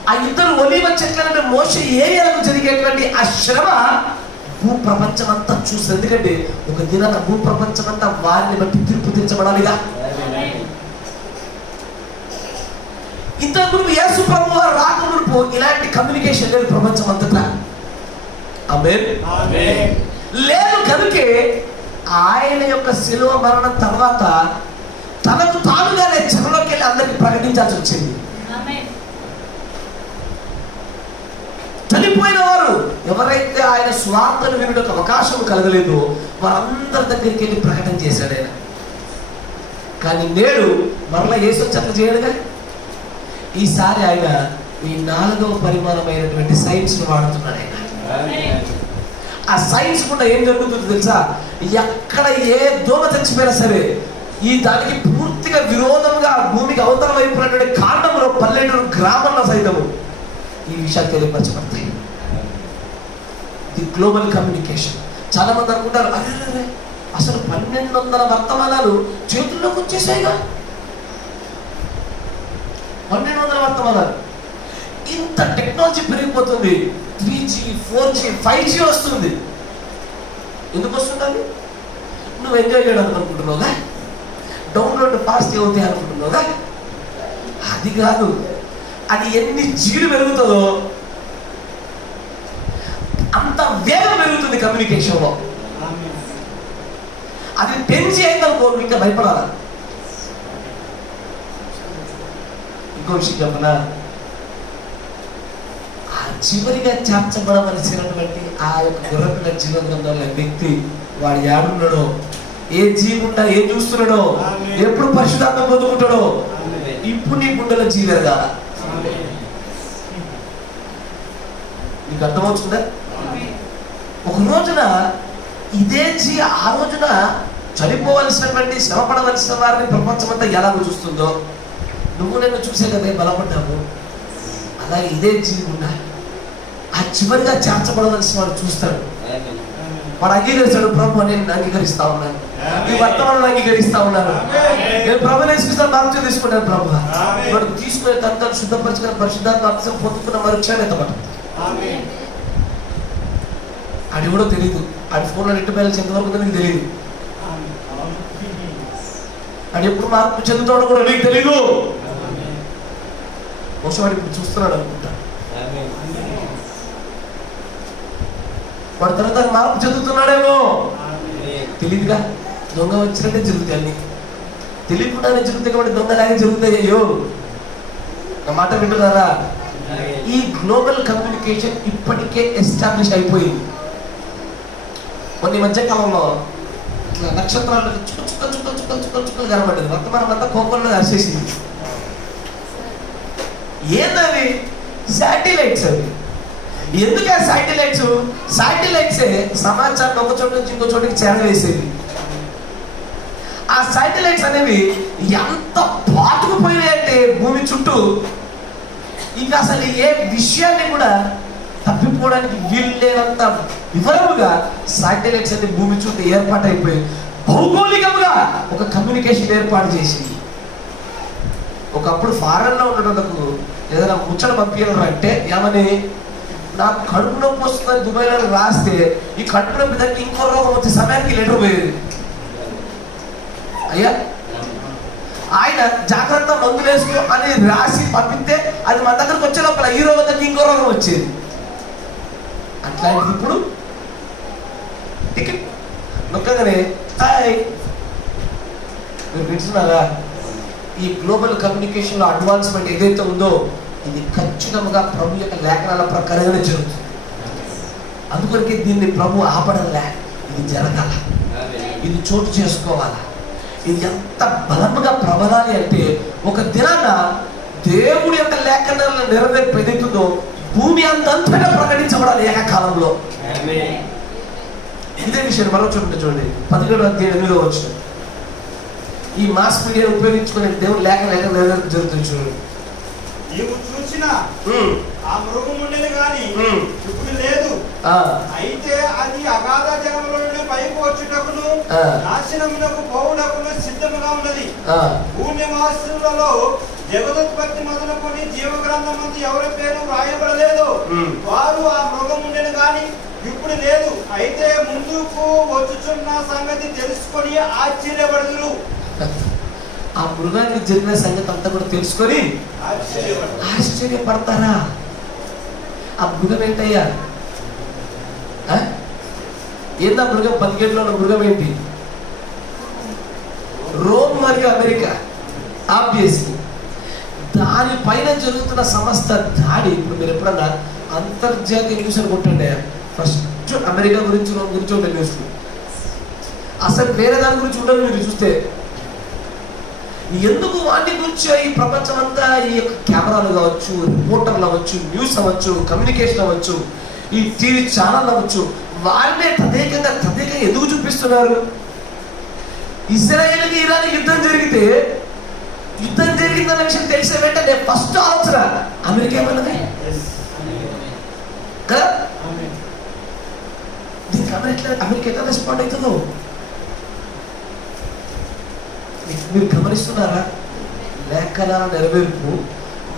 ఆ ఇద్దరు ఒలీవ చెట్ల మోషే ఏరియాలకు జరిగేటువంటి ఆ శ్రమ భూప్రపంచం అంతా చూస్తుంది. ఎందుకంటే ఒక దినాన భూప్రపంచం అంతా వారిని బట్టి తీర్పు తీర్చబడాలిగా. ఇంతకు ముందు యేసు ప్రభువు రాక మునుపు ఇలాంటి కమ్యూనికేషన్ లేదు ప్రపంచం అంతటా. ఆమేన్. లేదు కనుకే ఆయన యొక్క శిలువ మరణం తర్వాత తనకు తానుగానే చెరలోకి వెళ్ళి అందరికి ప్రకటించాల్సి వచ్చింది. చనిపోయిన వారు ఎవరైతే ఆయన స్వార్థను వినడానికి అవకాశం కలగలేదో వారందరి దగ్గరికి వెళ్ళి ప్రకటన చేశాడు ఆయన. కానీ నేడు మరలా యేసు చెత్త చేయడుగా. ఈసారి ఆయన ఈ 4వ పరిమాణమైనటువంటి సైన్స్ ను వాడుతున్నాడు ఆయన. ఆ సైన్స్ కూడా ఏం జరుగుతుందో తెలుసా? ఎక్కడ ఏ దోమ చచ్చిపోయినా సరే ఈ దానికి పూర్తిగా విరోధంగా భూమికి అవతల వైపు ఉన్నటువంటి కాండంలో పల్లెటూరు గ్రామంలో సైతము ఈ విషయాలు తెలియపరచబడతాయి. The global communication. చాలా మంది అనుకుంటారు, అరే అసలు 1200 వర్తమానాలు చేతుల్లోకి వచ్చేసాయిగా. 1200 వర్తమానాలు. ఇంత టెక్నాలజీ పెరిగిపోతుంది. 3G 4G 5G వస్తుంది. ఎందుకు వస్తుంది? నువ్వు ఎంజాయ్ చేయడానికి అనుకుంటున్నావుగా, డౌన్లోడ్ ఫాస్ట్ అవుతాయి అనుకుంటున్నావుగా. అది కాదు, అది ఎన్ని జీలు పెరుగుతుందో అంత వేగం పెరుగుతుంది కమ్యూనికేషన్లో. అది 10G అయిందనుకో ఇంకా భయపడాలా. ఇంకో విషయం చెప్పనా? ఆ చివరిగా చేర్చబడవలసినటువంటి ఆ యొక్క గుర్రపిల్ల జీవ గ్రంథంలో వ్యక్తి వాడు ఏడున్నాడో, ఏ జీవుండా ఏం చూస్తున్నాడో, ఎప్పుడు పరిశుద్ధాత్మ పొందుకుంటాడో ఇప్పుడు నీ గుండెలో జీవెరగా. నీకు అర్థమవుతుందా? ఒక రోజున ఇదే ఆ రోజున చనిపోవలసినటువంటి శ్రమపడవలసిన వారిని ప్రపంచమంతా ఎలాగో చూస్తుందో నువ్వు నేను చూసే కదా బలపడ్డావు. అలాగే ఇదే జీవున్నా ఆ చివరిగా చేర్చబడవలసిన వాడు చూస్తాడు. వాడు అంగీకరిస్తాడు, ప్రభు నేను అంగీకరిస్తా ఉన్నాను, ఈ వర్తమానాన్ని అంగీకరిస్తా ఉన్నాను, నేను ప్రభు నేర్చుకుంటాను, బాధ్యత తీసుకున్నాను. ప్రభు వాడు తీసుకునే తను శుద్ధపరచుకున్న పరిశుద్ధాత్మ అర్థం పొందుకున్న మరుక్షణం ఎత్తబడతాడు. అది కూడా తెలియదు. ఆడి ఫోన్లో నెట్ బ్యాలెన్స్ ఎంతవరకు నీకు తెలియదు. అది ఎప్పుడు మార్పు చెందుతాడో కూడా నీకు తెలీదు. బహుశా వాడు ఇప్పుడు చూస్తున్నాడు అనుకుంటా. వాడు తర్వాత మార్పు చెందుతున్నాడేమో తెలియదుగా. దొంగ వచ్చినట్టే జరుగుతాయి అన్ని, తెలియకుండానే జరుగుతాయి. కాబట్టి దొంగలాగే జరుగుతాయి. అయ్యో నా మాట వింటున్నారా? ఈ గ్లోబల్ కమ్యూనికేషన్ ఇప్పటికే ఎస్టాబ్లిష్ అయిపోయింది. కొన్ని మధ్యకాలంలో ఇట్లా నక్షత్రాలు చుక్కలు చుక్కలు చుక్కలు చుక్కలు చుక్కలు చుక్కలు కనబడ్డది. వర్తమానం అంతా కోపంలో అరిసేసింది. ఏందవి? శాటిలైట్స్. అవి ఎందుకే శాటిలైట్స్? శాటిలైట్సే సమాచారం ఒక చోటు నుంచి ఇంకో చోటికి చేరవేసేది. ఆ శాటిలైట్స్ అనేవి ఎంత పాతుకుపోయినాయంటే భూమి చుట్టూ ఇంకా అసలు ఏ విషయాన్ని కూడా తప్పిపోవడానికి వీలు లేనంత వివరముగా శాటిలైట్స్ అన్ని భూమి చుట్టూ ఏర్పాటు అయిపోయి భౌగోళికంగా ఒక కమ్యూనికేషన్ ఏర్పాటు చేసింది. ఒకప్పుడు ఫారెన్లో ఉండటందుకు ఏదైనా ముచ్చట పంపించాలంటే ఏమని, నాకు కడుపు నొప్పి వస్తుందని దుబాయ్లో రాస్తే ఈ కడుపు నొప్పి దానికి ఇంకో రోగం వచ్చే సమయానికి లెటర్ పోయేది. అయ్యా ఆయన జాగ్రత్త మందులు వేసుకో అని రాసి పంపితే అది మన దగ్గరకు వచ్చే లోపల ఈ రోగం దానికి ఇంకో రోగం వచ్చేది. అట్లాంటిది ఇప్పుడు టికెట్ నొక్కగానే మీరు వింటున్నారా? ఈ గ్లోబల్ కమ్యూనికేషన్లో అడ్వాన్స్మెంట్ ఏదైతే ఉందో ఇది ఖచ్చితంగా ప్రభు యొక్క లేఖనాల ప్రకారంగానే జరుగుతుంది. అందుకొరకే దీన్ని ప్రభు ఆపడంలే. ఇది జరగాల, ఇది చోటు చేసుకోవాలా. ఇది ఎంత బలముగా ప్రబలాలి అంటే ఒక దినాన దేవుడి యొక్క లేఖనాలను నెరవేర్పు ఏదైతుందో భూమి అంతంతటా ప్రకటించబడాలి ఏకకాలంలో. ఇదే విషయం మరో చూడండి, 17వ అధ్యాయం 8వ వచనం. ఈ మాస్ మీడియా ఉపయోగించుకునే దేవుడు లేక జరుగుతుంది చూడండి. నీవు చూసిన ఆ మృగం ఉండేది కానీ ఇప్పుడు లేదు. అయితే అది అగాధ జలముల నుండి పైకి వచ్చుటకును నాశనమునకు పోవుటకును సిద్ధముగా ఉన్నది. భూనివాసులలో జగదుత్పత్తి మొదలుకొని జీవగ్రంథం మంది ఎవరి పేరు వ్రాయబడలేదు. వారు ఆ మృగం ఉండేది కానీ ఇప్పుడు లేదు. అయితే ముందుకు వచ్చుచున్న సంగతి తెలుసుకొని ఆశ్చర్యపడుదురు. ఆ మృగానికి జరిగిన సంగతి అంతా కూడా తెలుసుకొని ఆశ్చర్యపడతారా? ఆ మృగం ఏంటయ్యా? ఏందా మృగం? 17లో ఉన్న మృగం ఏంటి? రోమ్ మరియు అమెరికా. ఆబ్వియస్లీ దానిపైన జరుగుతున్న సమస్త దాడి. ఇప్పుడు మీరు ఎప్పుడన్నా అంతర్జాతీయ న్యూస్ అని కొట్టండి, ఫస్ట్ అమెరికా గురించి రోమ్ గురించి ఉంటుంది న్యూస్. అసలు వేరే దాని గురించి ఉండదు. మీరు చూస్తే ఎందుకు వాటి గురించి ఈ ప్రపంచం అంతా ఈ యొక్క కెమెరాలు కావచ్చు, రిపోర్టర్లు అవ్వచ్చు, న్యూస్ అవ్వచ్చు, కమ్యూనికేషన్ అవ్వచ్చు, ఈ టీవీ ఛానల్ అవ్వచ్చు, వారినే తదేకంగా ఎందుకు చూపిస్తున్నారు? ఇజ్రాయేల్కి ఇరాన్ యుద్ధం జరిగిందన్న విషయం తెలిసే వెంటనే ఫస్ట్ ఆలోచన అమెరికా ఏమన్నది కదా. దీనికి అమెరికా ఎట్లా రెస్పాండ్ అవుతుందో మీరు గమనిస్తున్నారా? లేఖనాల నెరవేర్పు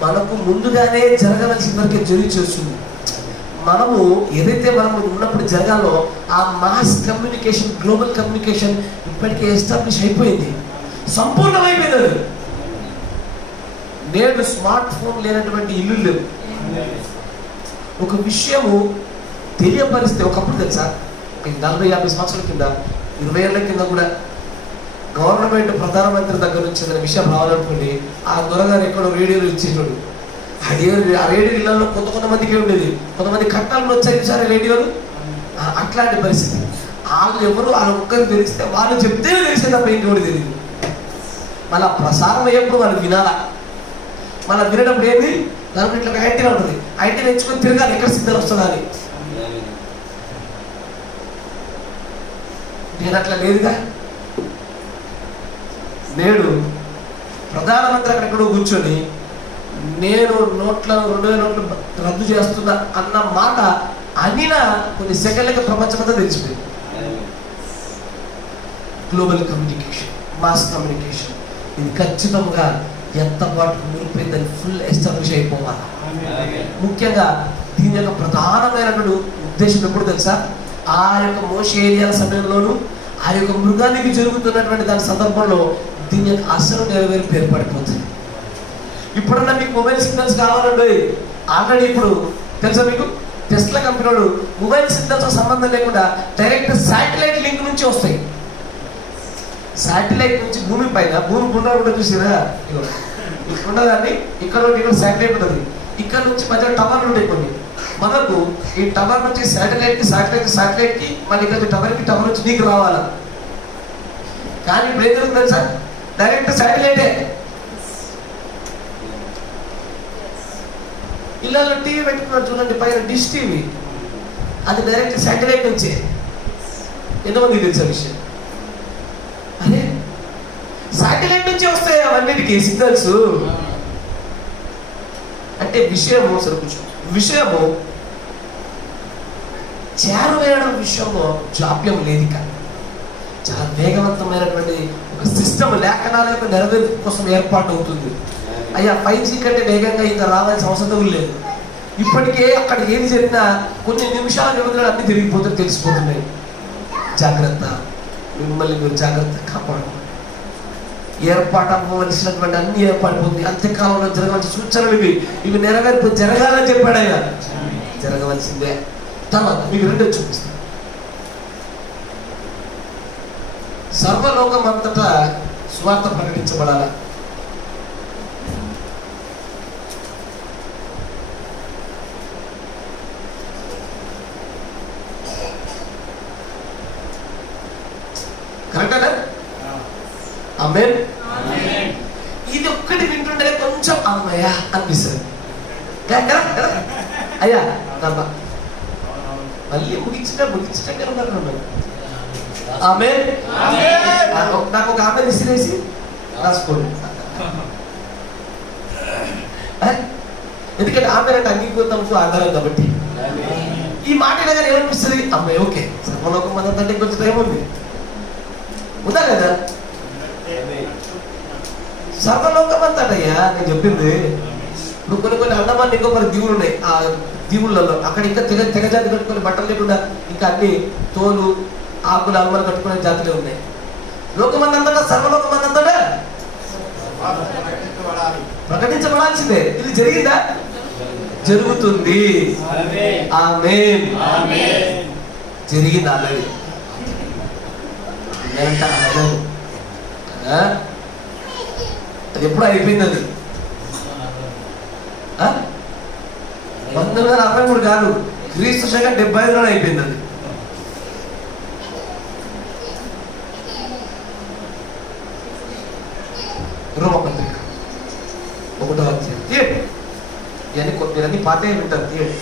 మనకు ముందుగానే జరగవలసిన వరకే జరిచేస్తుంది. మనము ఏదైతే మనము ఉన్నప్పుడు జరగాలో ఆ మాస్ కమ్యూనికేషన్, గ్లోబల్ కమ్యూనికేషన్ ఇప్పటికే ఎస్టాబ్లిష్ అయిపోయింది, సంపూర్ణమైపోయింది. అది నేడు స్మార్ట్ ఫోన్ లేనటువంటి ఇల్లు లేవు. ఒక విషయము తెలియపరిస్తే ఒకప్పుడు తెలుసా, 40-50 సంవత్సరాల కింద, 20 ఏళ్ల కింద కూడా గవర్నమెంట్ ప్రధానమంత్రి దగ్గర నుంచి ఏదైనా విషయం రావాలనుకోండి, ఆ దొరగారు ఎక్కడో రేడియోలు ఇచ్చేటోడు. ఆ రేడియో ఇళ్లలో కొంతమందికి ఉండేది, కొంతమంది కట్టాలను వచ్చాయి సార్ రేడియోలు. అట్లాంటి పరిస్థితి. వాళ్ళు ఒక్కరికి తెలిస్తే వాళ్ళు చెప్తేనే తెలిసే తప్ప ఇంకోటి తెలియదు. మళ్ళీ ప్రసారం అయ్యేప్పుడు వాళ్ళు వినాలా. మళ్ళీ వినేటప్పుడు ఏంది, దానికి ఇట్లా ఐటీలో ఉంటుంది, ఐటీలో ఎంచుకొని తిరగాలి ఎక్కడ సిగ్నల్ వస్తుందా అని. నేను అట్లా లేదుగా. నేడు ప్రధానమంత్రి అక్కడెక్కడో కూర్చొని నేను 2,000 నోట్లు రద్దు చేస్తున్నా అన్న మాట అనిన కొన్ని సెకండ్లకి ప్రపంచమంతా తెలిసిపోయింది. గ్లోబల్ కమ్యూనికేషన్, మాస్ కమ్యూనికేషన్ ఇది ఖచ్చితంగా ఎంత పాటు మురిపోయిందని ఫుల్ ఎస్టాబ్లిష్ అయిపోవాలి. ముఖ్యంగా దీని యొక్క ప్రధానమైనటువంటి ఉద్దేశం ఎప్పుడు తెలుసా? ఆ యొక్క మోషే ఏరియాల సమయంలోనూ ఆ యొక్క మృగానికి జరుగుతున్నటువంటి దాని సందర్భంలో దీని యొక్క అసలు నెరవేర్పు ఏర్పడిపోతుంది. ఇప్పుడన్నా మీకు మొబైల్ సిగ్నల్స్ కావాలండి. ఆల్రెడీ ఇప్పుడు తెలుసా మీకు, టెస్లా కంపెనీ వాళ్ళు మొబైల్ సిగ్నల్స్తో సంబంధం లేకుండా డైరెక్ట్ శాటిలైట్ లింక్ నుంచి వస్తాయి. శాటిలైట్ నుంచి భూమి పైన, భూమి గుండ్రా కూడా చూసిరా, ఇక్కడ ఉన్నదాన్ని ఇక్కడ శాటిలైట్ ఉంటుంది. ఇక్కడ నుంచి మధ్య టవర్లు ఉంటాయి కొన్ని. మనకు ఈ టవర్ నుంచి శాటిలైట్కి మళ్ళీ ఇక్కడ టవర్ నుంచి నీకు రావాలా. కానీ ఇప్పుడు ఏం జరుగుతుంది సార్, డైరెక్ట్ శాటిలైటే. ఇళ్ళలో టీవీ పెట్టుకున్నారు చూడండి, పైన డిష్ టీవీ, అది డైరెక్ట్ శాటిలైట్ నుంచే. ఎంతమంది తెలిసే విషయం? అదే శాటిలైట్ నుంచి వస్తాయి అవన్నిటికీ సిగ్నల్స్. అంటే విషయము విషయము చేరవేయడం విషయంలో జాప్యం లేదు. కానీ చాలా వేగవంతమైనటువంటి ఒక సిస్టమ్ లేఖనాల యొక్క నెరవేర్పు కోసం ఏర్పాటు అవుతుంది. అయ్యా 5G కంటే వేగంగా ఇంకా రావాల్సిన అవసరం లేదు. ఇప్పటికే అక్కడ ఏది జరిగినా కొన్ని నిమిషాల వ్యవధిలో అన్ని తిరిగిపోతుంది, తెలిసిపోతున్నాయి. జాగ్రత్త, మిమ్మల్ని మీరు జాగ్రత్త కాపాడుకోండి. ఏర్పాటు అవ్వవలసినటువంటి అన్ని ఏర్పాటుపోతుంది. అంత్యకాలంలో జరగవలసిన సూచనలు ఇవి నెరవేర్పు జరగాలని చెప్పాడు ఆయన. జరగవలసిందే. తర్వాత మీకు రెండో చూపిస్తాను. సర్వలోకం అంతటా స్వార్థ ప్రకటించబడాలా. కరెక్టా? ఆమేన్. ఇది ఒక్కటి వింటుంటే కొంచెం అమ్మయ్యా అనిపిస్తుంది. అయ్యా మళ్ళీ ముగించటం ఆమేన్. నాకు ఒక ఆమె విసిరేసి రాసుకోండి. ఎందుకంటే ఆమె అంటే అంగీకృతంకు ఆధారం కాబట్టి. ఈ మాట కానీ ఏమనిపిస్తుంది? అమ్మాయి ఓకే, సర్వలోకం అందంటే కొంచెం టైం ఉంది, ఉందా కదా? సర్వలోకం అంతటయ్యా నేను చెప్పింది. ఇప్పుడు కొన్ని అందమాన్ని ఇంకొకరి దీవులు ఉన్నాయి. ఆ దీవులలో అక్కడ ఇంకా తెగజాతి కట్టుకుని బట్టలు లేకుండా ఇంకా అన్ని తోలు ఆకులు అమ్మలు కట్టుకునే జాతులే ఉన్నాయి. లోకమందంతటా సర్వలోకమందంతటా ప్రకటించబడాల్సిందే. ఇది జరిగిందా? జరుగుతుంది. ఆమేన్. జరిగింది ఆల్రెడీ. అది ఎప్పుడు అయిపోయింది. అది 1963 కాదు, క్రీస్తు శకం 75లో అయిపోయింది. అది రోమపత్రిక 1వ అధ్యాయం తీయండి. ఇవన్నీ పాతే వింటారు. తీయండి.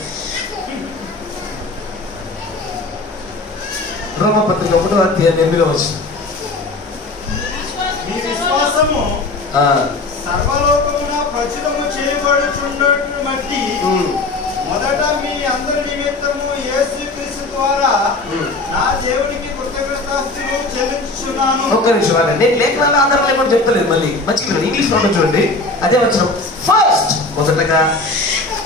రోమపత్రిక 1వ అధ్యాయం 8వ వచనం. మీ విశ్వాసము సర్వలోకమున ప్రచురము చేయబడుచున్నట్టు బట్టి మొదట మీ అందరి నిమిత్తము యేసుక్రీస్తు ద్వారా నా దేవునికి కృతజ్ఞతాస్తులు చెల్లించుచున్నాను. ఒక్క నిమిషం అండి, నేను లేఖనాల ఆధారం లేకుండా చెప్తలేదు. మళ్ళీ మంచిగా ఇంగ్లీష్ లో చూడండి. అదే వచ్చిన ఫస్ట్ మొదటగా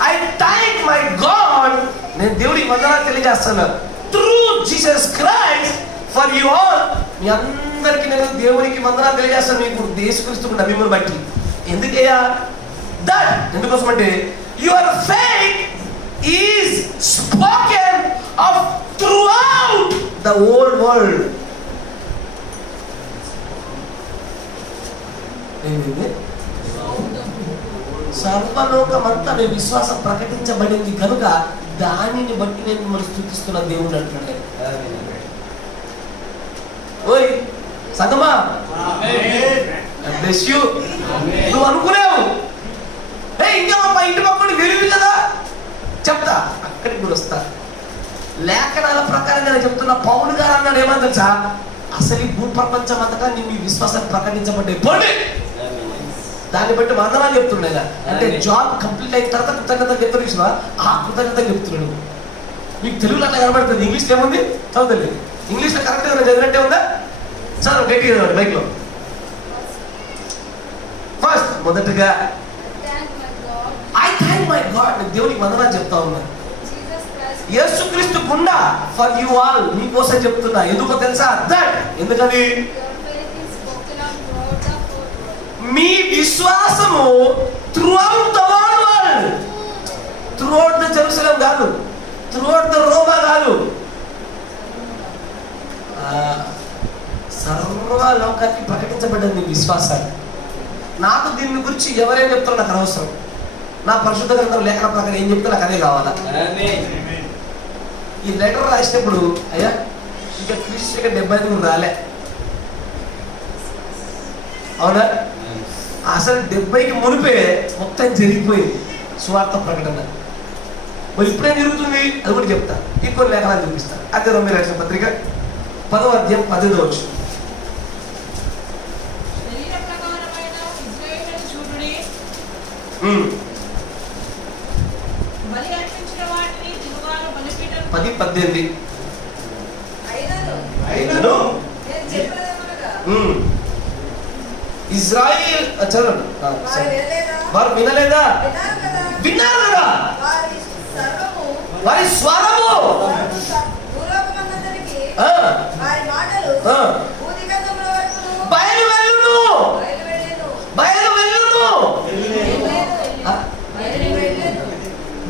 ఐ థాంక్ మై గాడ్, నేను దేవుడికి వందనాలు తెలియజేస్తాను through Jesus Christ for you all. మీ అందరికి నేను దేవుడికి వందనాలు తెలియజేస్తాను, మీకు యేసుక్రీస్తు నమ్మికను బట్టి. ఎందుకయ్యా? దట్ ఎందుకోసం అంటే your faith is spoken of throughout the whole world. సర్వలోకమంతా మీ విశ్వాసం ప్రకటించబడింది కనుక దానిని బట్టి నేను మిమ్మల్ని స్తుతిస్తున్న దేవుడు అంటున్నాడు. ఓయ్ సంగమా, నువ్వు అనుకునేవు ఇంకా మా ఇంటి పక్కన వెలుగు కదా చెప్తా, అక్కడికి కూడా వస్తా. లేఖనాల ప్రకారంగా చెప్తున్న పౌలు గారు అన్నాడు ఏమని తెలుసా? అసలు ఈ భూప్రపంచం అంతటా మీ విశ్వాసం ప్రకటించబడ్డే పోండి. దాన్ని బట్టి వందనాలు చెప్తున్నాడు. అంటే జాబ్ కంప్లీట్ అయిన తర్వాత కృతజ్ఞతలు చెప్తున్నా, ఆ కృతజ్ఞతలు చెప్తున్నాడు. మీకు తెలుగులో అట్లా కనబడుతుంది, ఇంగ్లీష్లో ఏముంది చదవలేదు. ఇంగ్లీష్లో కరెక్ట్గా చదివినట్టే ఉందా? చదువు గట్టిగా చదవండి బైక్లో. ఫస్ట్ మొదటగా ఐ థాంక్ మై గాడ్, నేను దేవునికి వందనాలు చెప్తా ఉన్నా. యేసుక్రీస్తు గుండా ఫర్ యు ఆల్, మీకోసం చెప్తున్నా. ఎందుకో తెలుసా? దట్ ఎందుకని మీ విశ్వాసము throughout the world, throughout the Jerusalem కాదు, త్రూఅవుట్ ద రోమా కాదు, సర్వలోకానికి ప్రకటించబడింది విశ్వాసాన్ని. నాకు దీని గురించి ఎవరేం చెప్తారో నాకు అనవసరం. నా పరిశుద్ధ గ్రంథం లేఖన ప్రకారం ఏం చెప్తే నాకు అదే కావాలా. ఈ లెటర్ రాసినప్పుడు అయ్యా ఇంకా క్రీస్తు 75 రాలే, అవునా? అసలు 70కి మునిపే మొత్తం జరిగిపోయింది సువార్త ప్రకటన. మరి ఇప్పుడేం జరుగుతుంది అది కూడా చెప్తా. ఇంకొన్ని లేఖనాలు చూపిస్తా. అదే రోమీ రాసిన పత్రిక 10వ అధ్యాయం 18వ వచనం. బలి అర్పించిన వాటిని దిగువారు బలిపీఠం 10:18 అయినను నేను చెప్పేదేమనగా ఇజ్రాయిల్ చదవండి. వారు వినలేదా? విన్నారు కదా. వారి స్వరము బయలు వెళ్ళును, బయలు వెళ్ళును,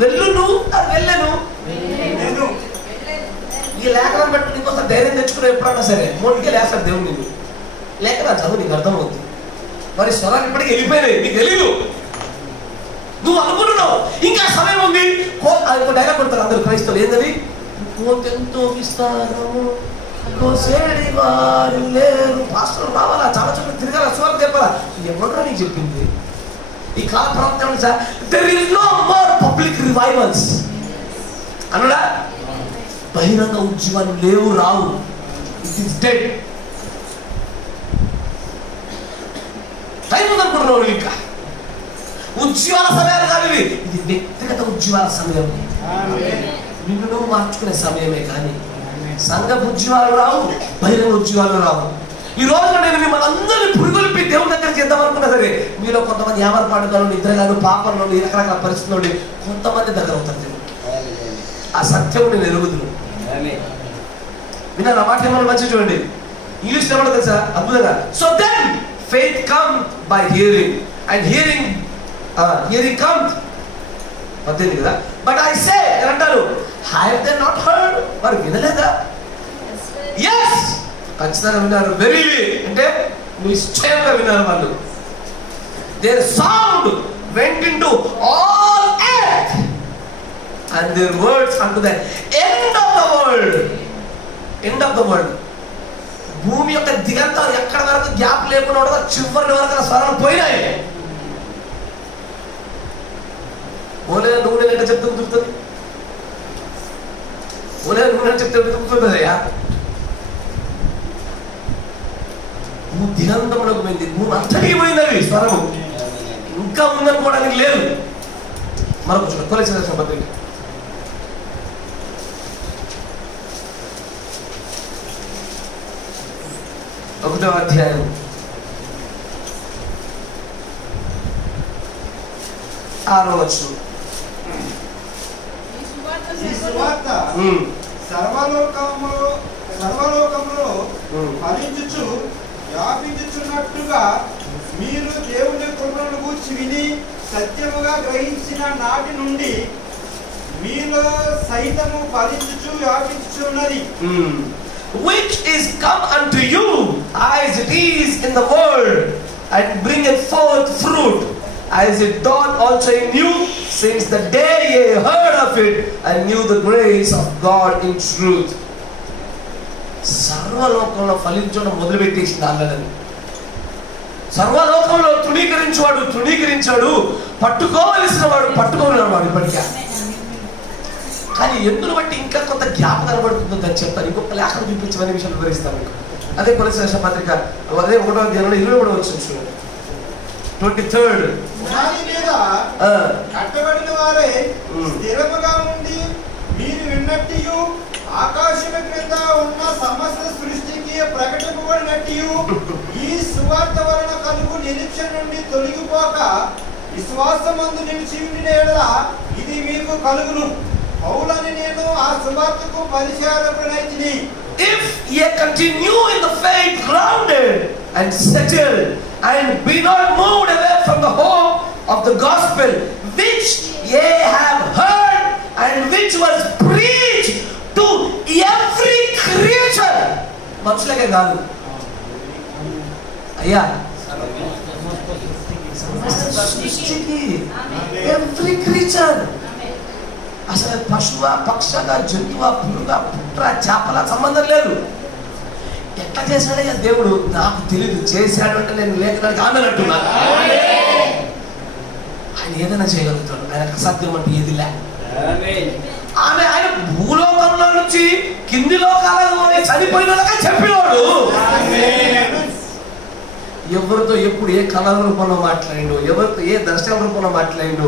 వెళ్ళును అది వెళ్ళను. ఈ లేఖనం బట్టి నీకోసం ధైర్యం తెచ్చుకునే ఎప్పుడన్నా సరే మూడికే లేస్తాడు దేవుడు. నీకు లేఖన చదువు, నీకు అర్థమవుతుంది. మరి స్వరాలు ఇప్పటికి వెళ్ళిపోయినాయి, నీకు తెలీదు. నువ్వు అనుకుంటున్నావు ఇంకా సమయం ఉంది. డైలాగ్ కొడతారు అందరు క్రైస్తవులు, ఏంటది? కోతెంతో విస్తారము కోసేడి వారు లేరు. పాస్టర్లు రావాలా, చాలా చోట్ల తిరగాల, స్వరం చెప్పాలా. ఎవరో నీకు చెప్పింది ఈ కాల ప్రాంతం sir? There is no more public revivals అన్నడా? బహిరంగ ఉద్యమాలు లేవు, రావు. It is dead. టైం ఉందనుకుంటున్నావు నువ్వు. ఇంకా ఉద్యోగాల సమయాలు కాదు ఇవి, ఇది వ్యక్తిగత ఉద్యోగాల సమయం. నిన్ను నువ్వు మార్చుకునే సమయమే కానీ సంఘ ఉద్యోగాలు రావు, బహిరంగ ఉద్యోగాలు రావు. ఈ రోజు నేను మిమ్మల్ని అందరినీ పురుగులిపి దేవుని దగ్గర చేద్దాం అనుకున్నా సరే మీలో కొంతమంది యామరపాటుగాను, నిద్రగాను, పాపంలో, రకరకాల పరిస్థితుల్లో కొంతమంది దగ్గర అవుతారు. ఆ సత్యం నేను ఎరుగుదును. విన్నాను ఆ మాట ఏమన్నా మంచిగా చూడండి. ఇంగ్లీష్ ఏమన్నా తెలుసా అద్భుతంగా. So then faith come by hearing and hearing come. పద్దెనిమిది కదా. బట్ ఐ సే అంటారు, హ్యావ్ దే నాట్ హర్డ్? వారు వినలేదా? yes ఖచ్చితంగా విన్నారు. వెరీ అంటే నిశ్చయంగా విన్నారు వాళ్ళు. their sound went into all earth and their words unto the end of the world. end of the world. భూమి యొక్క దిగంతాలు ఎక్కడ వరకు గ్యాప్ లేకుండా ఉండగా చివరి వరకు స్వరాలు పోయినాయి. ఓలే నువ్వు నేను ఎట్లా చెప్తూ కుదురుతుంది? ఓలే నువ్వు నేను చెప్తే కుదురుతుందయ్యా. భూమి దిగంతంలోకి పోయింది, భూమి అంతటికి పోయింది అవి స్వరము. ఇంకా ఉందనుకోవడానికి లేదు. మరొక చూడండి కొలెక్షన్ రాసిన పత్రిక 1వ అధ్యాయం 6వ వచనం. ఈ సువార్త సర్వలోకములో ఫలించుచు వ్యాపించుచున్నట్టుగా మీరు దేవుని కృపను గూర్చి విని సత్యముగా గ్రహించిన నాటి నుండి మీలో సైతము ఫలించుచు వ్యాపించుచున్నది. Which is come unto you as it is in the world, and bringeth forth fruit, as it doth also in you, since the day ye heard of it, and knew the grace of God in truth. సర్వలోకంలో ఫలించడం మొదలుపెట్టేసింది already. సర్వలోకంలో తృణీకరించాడు, పట్టుకోవలసిన వాడు పట్టుకోలేవాడు ఇప్పటికే. కానీ ఎందును బట్టి ఇంకా కొంత గ్యాప్ కనబడుతుందో దాన్ని చెప్తాను. ఇంకొక లేఖను చూపించమనే విషయం వివరిస్తాను మీకు. అదే కొలెక్షన్ రాసిన పత్రిక అదే 1వ అధ్యాయంలో 23వ వచనం చూడండి. 23rd. పునాది మీద కట్టబడిన వారే స్థిరముగా ఉండి మీరు విన్నట్టు ఆకాశం క్రింద ఉన్న సమస్త సృష్టికి ప్రకటింపబడినట్టు ఈ సువార్త వలన కలుగు నిరీక్షణ నుండి తొలగిపోక విశ్వాసమందు నిలిచి ఉండిన యెడల ఇది మీకు కలుగును. పౌలని నేను ఆ సువార్తకు పరిచారకుడనైతిని. If ye continue in the faith, grounded and settled, and be not moved away from the hope of the gospel which ye have heard and which was preached to every creature. మనుషులకే కాదు అయ్యా, సృష్టికి every creature. అసలు పశువ, పక్షగా, జంతువ, పురుగ, పుట్ర, చేపల సంబంధం లేదు. ఎట్లా చేశాడయ్యా దేవుడు నాకు తెలియదు. చేశాడు అంటే నేను లేఖనానికి ఆమె అంటున్నాను. ఆయన ఏదైనా చేయగలుగుతాడు. ఆయనకు అసాధ్యం అంటే ఏది లే. ఆయన భూలోకంలో నుంచి కింది లోకాలలో చనిపోయిన చెప్పినోడు. ఎవరితో ఎప్పుడు ఏ కళ రూపంలో మాట్లాడిండు, ఎవరితో ఏ దర్శన రూపంలో మాట్లాడిండు,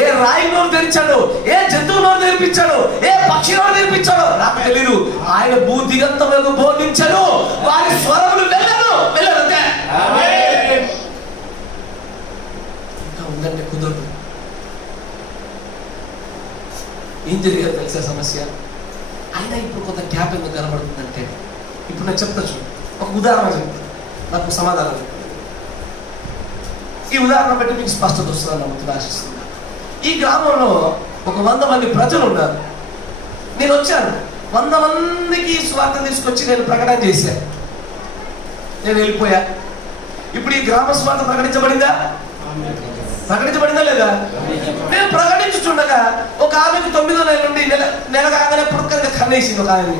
ఏ రాయి నోరు తెరిచాడు, ఏ జంతువు నోరు తెరిపించాడు, ఏ పక్షి నోరు తెరిపించాడు నాకు తెలియదు. ఆయన భూదిగంతములకు బోధించాడు, వారి స్వరములు వెళ్ళదు. ఇంకా ఉందంటే కుదరదు. ఏం జరిగేది తెలిసే సమస్య. అయినా ఇప్పుడు కొంత గ్యాప్ ఎందుకు కనబడుతుందంటే ఇప్పుడు నేను చెప్తా చూడు. ఒక ఉదాహరణ చెప్తాను, నాకు సమాధానం. ఈ ఉదాహరణ బట్టి మీకు స్పష్టత వస్తుందని నమ్ముతూ ఆశిస్తున్నా. ఈ గ్రామంలో ఒక 100 మంది ప్రజలు ఉన్నారు. నేను వచ్చాను, 100 మందికి స్వార్థ తీసుకొచ్చి నేను ప్రకటన చేశాను. నేను వెళ్ళిపోయా. ఇప్పుడు ఈ గ్రామ స్వార్థ ప్రకటించబడిందా లేదా? నేను ప్రకటించుచుండగా ఒక ఆమెకు 9వ నెల నుండి నెల కాగానే పుట్టుకగా కన్నేసింది. ఒక ఆమె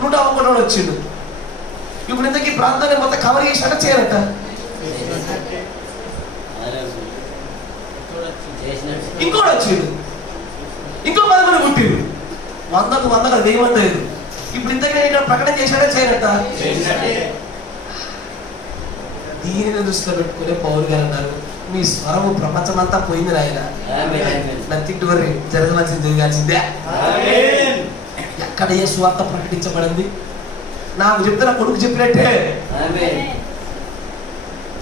101 వచ్చిండు. ఇప్పుడు ఇంతకీ ప్రాంతాన్ని మొత్తం కవర్ చేశాక చేయరట. ఇంకోటి వచ్చిండు, ఇంకో 10 మంది పుట్టిండు. 100కు 100 1000 మంది అయ్యారు. ఇప్పుడు ఇంతకీ ప్రకటన చేశాక చేయరట. దీనిని దృష్టిలో పెట్టుకునే పౌలు గారు అన్నారు, మీ స్వరము ప్రపంచమంతా పోయింది నాయన, నథింగ్ టు వరీ, జరగవలసింది జరగాల్సిందే. ఎక్కడ ఏ సువార్త ప్రకటించబడింది? నాకు చెప్తే నా కొడుకు చెప్పినట్టే,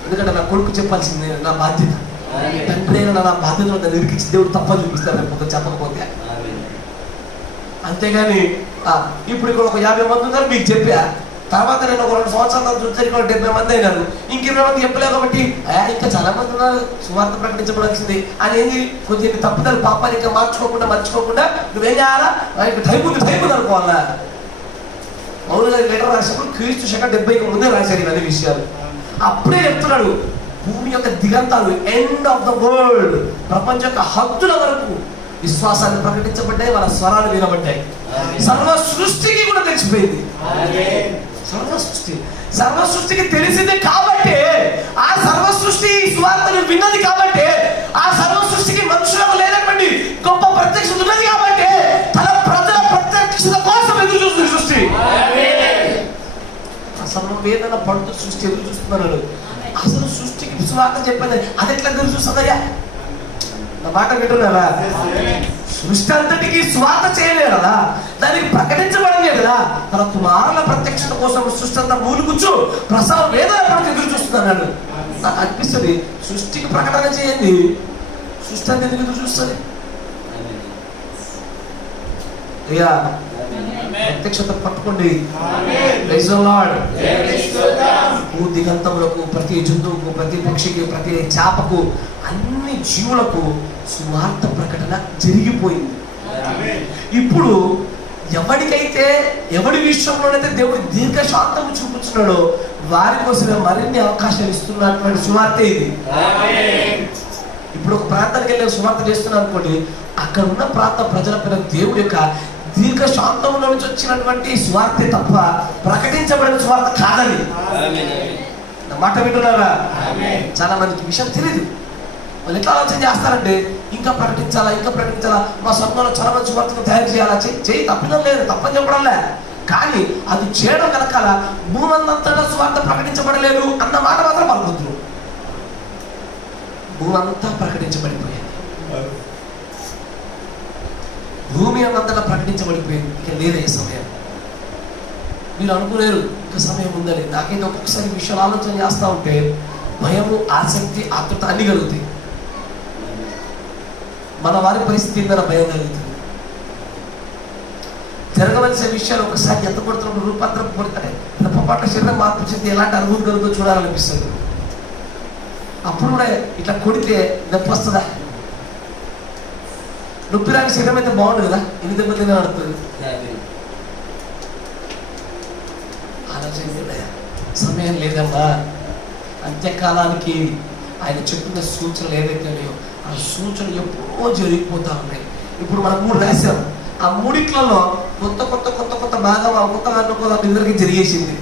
ఎందుకంటే నా కొడుకు చెప్పాల్సింది నా బాధ్యత. తండ్రి అయినా నా బాధ్యతలో నన్ను ఇరికించి దేవుడు తప్ప చూపిస్తాను రేపు చెప్పకపోతే. అంతేగాని ఇప్పుడు ఇక్కడ ఒక 50 మంది ఉన్నారు మీకు చెప్పా, తర్వాత నేను ఒక 2 సంవత్సరాల చూస్తే ఇక్కడ 70 మంది అయినారు, ఇంక 20 మంది చెప్పలే కాబట్టి ఇంకా చాలా మంది ఉన్నారు సువార్త ప్రకటించబడాల్సింది అని ఏంది కొంచెం తప్పుదారు పాపాన్ని ఇంకా మర్చిపోకుండా నువ్వేం చేయాలా, టైం ఉంది అనుకోవాలా. మౌలుగా లెటర్ రాసినప్పుడు క్రీస్తు శకం 70 ముందే రాశారు ఇవన్నీ విషయాలు. అప్పుడే చెప్తున్నాడు భూమి యొక్క దిగంతాలు, ఎండ్ ఆఫ్ ద వరల్డ్, ప్రపంచ యొక్క హద్దుల వరకు విశ్వాసాన్ని ప్రకటించబడ్డాయి, వాళ్ళ స్వరాలు వినబడ్డాయి. సర్వ సృష్టికి కూడా తెలిసిపోయింది. సర్వ సృష్టికి తెలిసింది కాబట్టి, ఆ సర్వ సృష్టి స్వార్థను విన్నది కాబట్టి, ఆ సర్వ సృష్టికి మనుషులకు లేనటువంటి గొప్ప ప్రత్యక్షత ఉన్నది కాబట్టి తన ప్రజల ప్రత్యక్షత కోసం ఎదురు చూస్తుంది సృష్టి. అసలు వేదన పడుతూ సృష్టి ఎదురు చూస్తున్నాడు. అసలు సృష్టికి స్వార్థం చెప్పేది అది ఎట్లా ఎదురు చూస్తుందయ్యా? నా మాట వింటున్నారా? సృష్టి అంతటికి స్వార్థ చేయలేదు కదా, దానికి ప్రకటించబడలేదు కదా. తన కుమారుల ప్రత్యక్షత కోసం సృష్టి అంతా మూలుగుచ్చు ప్రసవ వేదన పడుతూ ఎదురు చూస్తున్నాడు. నాకు అనిపిస్తుంది సృష్టికి ప్రకటన చేయండి, సృష్టి అంతా ఎందుకు ఎదురు చూస్తుంది? అయ్యా ప్రత్యక్షత పట్టుకోండి. దిగంతములకు, ప్రతి జంతువుకు, ప్రతి పక్షికి, ప్రతి చేపకు, అన్ని జీవులకు సువార్త ప్రకటన జరిగిపోయింది. ఇప్పుడు ఎవడి విషయంలోనైతే దేవుడు దీర్ఘశాంతము చూపుతున్నాడో వారి కోసమే మరిన్ని అవకాశాలు ఇస్తున్నటువంటి సువార్త ఇది. ఇప్పుడు ఒక ప్రాంతానికి వెళ్ళి సువార్త చేస్తున్నా అనుకోండి, అక్కడ ఉన్న ప్రాంత ప్రజల పైన దేవుడి యొక్క దీర్ఘశాంతంలో నుంచి వచ్చినటువంటి స్వార్థ తప్ప ప్రకటించబడిన స్వార్థ కాదని. నా మాట వింటున్నారా? చాలా మందికి విషయం తెలియదు. వాళ్ళు ఎట్లా ఆలోచన చేస్తారంటే ఇంకా ప్రకటించాలా, మా సంఘంలో చాలా మంది స్వార్థను తయారు చేయాలా, చేయి తప్పడం లేదు, తప్పని చెప్పడంలే. కానీ అది చేయడం కనుక భూమంతా స్వార్థ ప్రకటించబడలేదు అన్న మాట మాత్రం పలుకుతున్నారు. భూమంతా ప్రకటించబడిపోయింది, భూమి అంతటా ప్రకటించబడిపోయింది. ఇక లేదే సమయం. మీరు అనుకోలేరు ఇంకా సమయం ఉందని. నాకైతే ఒక్కొక్కసారి విషయాలు ఆలోచన చేస్తూ ఉంటే భయము, ఆసక్తి, ఆతృత అన్ని కలుగుతాయి. మన వారి పరిస్థితి ఏందన్న భయం కలుగుతుంది. జరగవలసిన విషయాలు ఒకసారి ఎంత కొడుతున్నప్పుడు రూపాంతరం కొడుతాయి, రెప్పపాటు శరీరం మార్పు చెంది ఎలాంటి అనుభూతి కలుగుతో చూడాలనిపిస్తుంది. అప్పుడు కూడా ఇట్లా కొడితే నొప్పి వస్తుందా? నొప్పి రాని శరీరం అయితే బాగుండు కదా, ఎన్ని దెబ్బతినే నడుతుంది. ఆలోచన సమయం లేదమ్మా. అంత్యకాలానికి ఆయన చెప్పిన సూచనలు ఏదైతే ఉన్నాయో ఆ సూచనలు ఎప్పుడో జరిగిపోతా ఉన్నాయి. ఇప్పుడు మనం 3 రాశాం. ఆ 3 కొత్త భాగం ఆ కొత్త అనుకోవడం అందరికీ జరిగేసింది.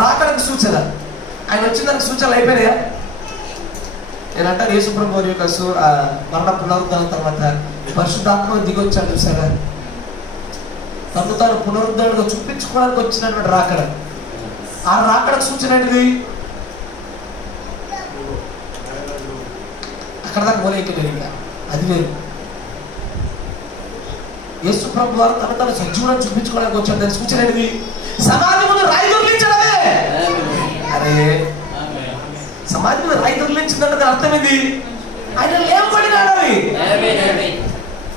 రాకడానికి సూచన, ఆయన వచ్చిన సూచనలు అయిపోయినాయా? నేనంటారు యేసుప్రభు వారి యొక్క మరణ పునరుద్ధానం తర్వాత పరిశుద్ధాత్మ దిగొచ్చాడు చూసారా? తను తాను పునరుద్ధరణగా చూపించుకోవడానికి వచ్చినటువంటి రాకడ. ఆ రాకడకు సూచన ఏంటిది? అక్కడ దాకా మొదలెక్కిపోయింది. అది వేరు. యేసుప్రభు వారు తను సజీవులను చూపించుకోవడానికి వచ్చాడు. దాని సూచన ఏంటిది? సమాధి ముందు రాయి దొరికించడమే. అరే సమాజం మీద రాయి దొరికించిందంటే అర్థం ఏంది? ఆయన లేవబడినాడని.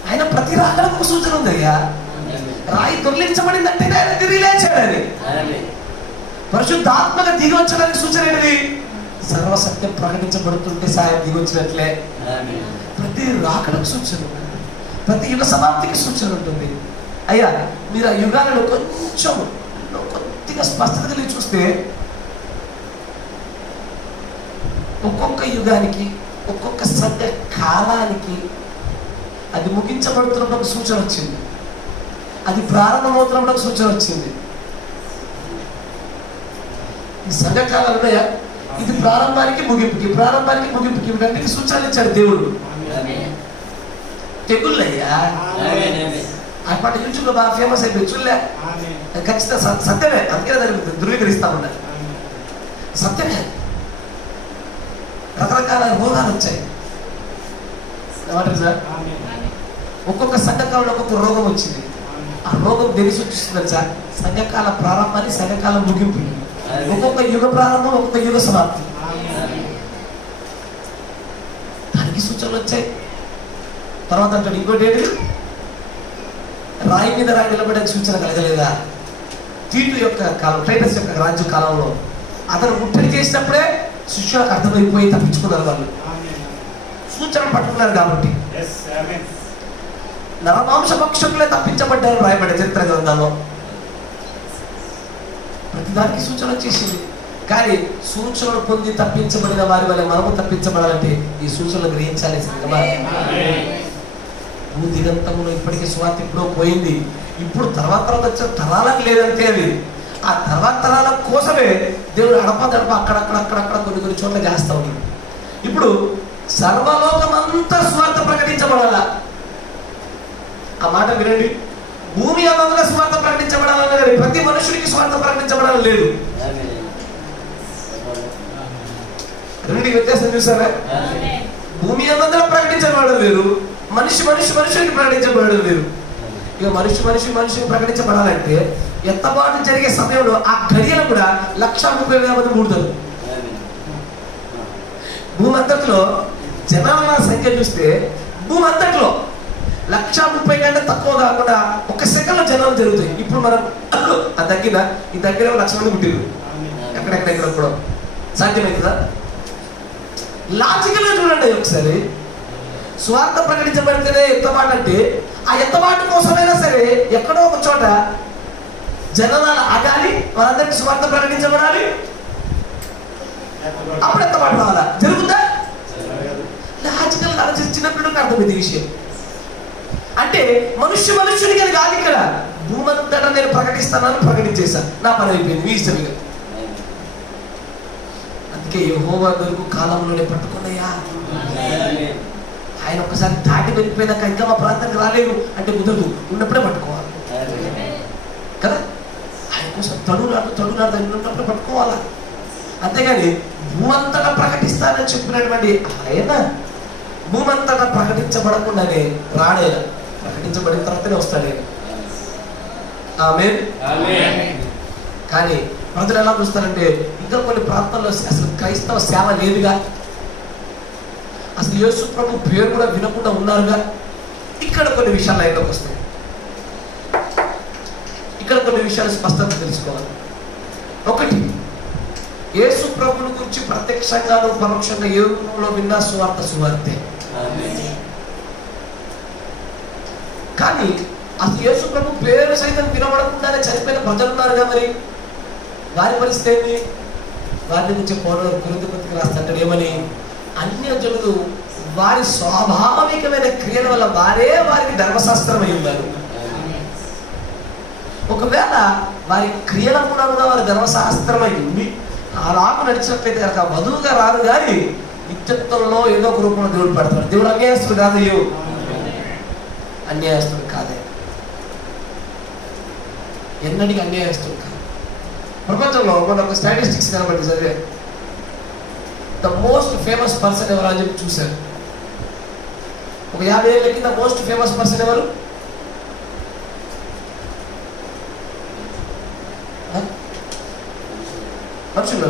ఆయన ప్రతి రాకడకు సూచన ఉందయ్యా. రాయి దొరికించబడిందంటే ఆయన తిరిగి లేచాడని. పరిశుద్ధాత్మగా దిగి వచ్చడానికి సూచన ఏంటిది? సర్వసత్యం ప్రకటించబడుతుంటే సాయం దిగి వచ్చినట్లే. ప్రతి రాకడకు సూచన ఉంటుంది, ప్రతి యుగ సమాప్తికి సూచన ఉంటుంది. అయ్యా మీరు ఆ యుగాలను కొంచెం కొద్దిగా స్పష్టత కలిగి చూస్తే ఒక్కొక్క యుగానికి, ఒక్కొక్క సంఘ కాలానికి అది ముగించబడుతున్నప్పుడు ఒక సూచన వచ్చింది, అది ప్రారంభమవుతున్నప్పుడు ఒక సూచన వచ్చింది. ఈ సంఘకాలాలు ఉన్నాయా? ఇది ప్రారంభానికి ముగింపుకి, ప్రారంభానికి ముగింపుకి వీటన్నిటికీ సూచనలు ఇచ్చాడు దేవుడు. తెగుళ్ళయ్యా ఆ పాట యూట్యూబ్ లో బాగా ఫేమస్ అయిపోయి చూడలే, ఖచ్చితంగా సత్యమే, అందుకే దాన్ని ధృవీకరిస్తా ఉండాలి. సత్యమే. రకరకాల రోగాలు వచ్చాయి. ఏమంటారు సార్? ఒక్కొక్క సంఘకాలంలో ఒక్కొక్క రోగం వచ్చింది. ఆ రోగం దేని సూచిస్తుంది సార్? సంఘకాల ప్రారంభాన్ని, సంఘకాలం ముగింపు. ఒక్కొక్క యుగ ప్రారంభం, ఒక్కొక్క యుగ సమాప్తి. దానికి సూచనలు వచ్చాయి. తర్వాత అంటాడు ఇంకోటి ఏంటి? రాయి మీద రాయి నిలబడే సూచన కలగలేదా? తీటు యొక్క కాలం, టైటస్ యొక్క రాజ్య కాలంలో అతను ముట్టడి చేసినప్పుడే శిష్యులకు అర్థమైపోయి తప్పించుకున్నారు. వాళ్ళు సూచన పట్టుకున్నారు కాబట్టి నరమాంస భక్షకులే తప్పించబడ్డారు రాయబడే చరిత్ర గ్రంథంలో. ప్రతిదానికి సూచన వచ్చేసింది. కానీ సూచనలు పొంది తప్పించబడిన వారి వల్ల మనము తప్పించబడాలంటే ఈ సూచనలు గ్రహించాలి. భూదిగంతములో ఇప్పటికీ స్వార్థ ఎప్పుడో పోయింది. ఇప్పుడు తర్వాత వచ్చిన తరాలకు లేదంటే అది ఆ తర్వాత తరాల కోసమే దేవుడు అడపదడప అక్కడక్కడ కొన్ని చోట్ల చేస్తా ఉన్నాడు. ఇప్పుడు సర్వలోకమంతా స్వార్థ ప్రకటించబడాలా? ఆ మాట వినండి. భూమి అంతా స్వార్థ ప్రకటించబడాలని కానీ ప్రతి మనుషుడికి స్వార్థ ప్రకటించబడాలని లేదు. రెండు వ్యత్యాసం చూసారా? భూమి అంతా ప్రకటించబడడం లేదు, మనుషులకి ప్రకటించబడడం లేదు. ఇక మనిషికి ప్రకటించబడాలంటే ఎత్తబాటు జరిగే సమయంలో ఆ గడియలు కూడా 1,30,000 మంది కూడతారు. భూమి అంతట్లో జనాల సంఖ్య చూస్తే భూమి అంతట్లో 1,30,000 కంటే తక్కువ కాకుండా ఒక సెకండ్లో జనాలు జరుగుతాయి. ఇప్పుడు మనం ఆ దగ్గర ఈ దగ్గర 1,00,000 మంది పుట్టిరు. ఎక్కడెక్కడ కూడా సాధ్యమవుతుందా? లాజికల్గా చూడండి ఒకసారి. స్వార్థ ప్రకటించబడితేనే ఎత్తబాటు అంటే ఆ ఎత్తబాటు కోసమైనా సరే ఎక్కడో ఒక చోట జనాలు ఆగాలి, వాళ్ళందరికీ స్వార్థ ప్రకటించబడాలి, అప్పుడు ఎత్తబాటు రావాలా? జరుగుతుందా? లాజికల్ ఆలోచించి చిన్నపిల్లలకు అర్థమైంది విషయం. అంటే మనుష్యునికి అది కాదు. ఇక్కడ భూమంతటా నేను ప్రకటిస్తానని ప్రకటించేశాను, నా పని అయిపోయింది, మీ ఇష్టం. అందుకే యెహోవా దొరుకు కాలంలోనే పట్టుకున్నాయా. ఆయన ఒకసారి దాటి వెళ్ళిపోయినాక ఇంకా మా ప్రాంతానికి రాలేదు అంటే కుదరదు, ఉన్నప్పుడే పట్టుకోవాలి కదా. ఆయన కోసం తడులాడు ఉన్నప్పుడే పట్టుకోవాలా. అంతేగాని భూమంతటా ప్రకటిస్తానని చెప్పినటువంటి ఆయన భూమంతటా ప్రకటించబడకుండానే రాడే, ప్రకటించబడిన తర్వాతనే వస్తాడే. ఆమేన్. కానీ ప్రజలు ఎలా చూస్తారంటే ఇంకా కొన్ని ప్రాంతాల్లో అసలు క్రైస్తవ సేవ లేదుగా, అసలు యేసు ప్రభు పేరు కూడా వినకుండా ఉన్నారుగా. ఇక్కడ కొన్ని విషయాలు లైన్లోకి వస్తాయి. ఇక్కడ కొన్ని విషయాలు స్పష్టత తెలుసుకోవాలి. ఒకటి, యేసు ప్రభుని గురించి ప్రత్యక్షంగా పరోక్షంగా ఏ రూపంలో విన్నా సువార్తే. కానీ అసలు యేసు ప్రభు పేరు సైతం వినబడకుండానే చనిపోయిన ప్రజలు ఉన్నారుగా, మరి వారి పరిస్థితి ఏంటి? వారి గురించి కొరింథీయులకు రాస్తాడు ఏమని? అన్యజనులు వారి స్వాభావికమైన క్రియల వల్ల వారికి ధర్మశాస్త్రం అయి ఉన్నారు. ఒకవేళ వారి క్రియల మూలంగా వారి ధర్మశాస్త్రం అయి ఉంది ఆ రాకు నడిచినట్లయితే కనుక వధువుగా రాదు. కానీ నిత్యత్వంలో ఏదో ఒక రూపంలో దేవుడు పెడతాడు. దేవుడు అన్యాయస్తుడు కాదు, అన్యాయస్తుడు కాదే, ఎన్నటికీ అన్యాయస్తుడు కాదు. ప్రపంచంలో మనకు స్టాటిస్టిక్స్ కనబడి చదివే ద మోస్ట్ ఫేమస్ పర్సన్ ఎవరు అని చెప్పి చూశారు. ఒక 50 ఏళ్ళ కింద మోస్ట్ ఫేమస్ పర్సన్ ఎవరు? మనుషులు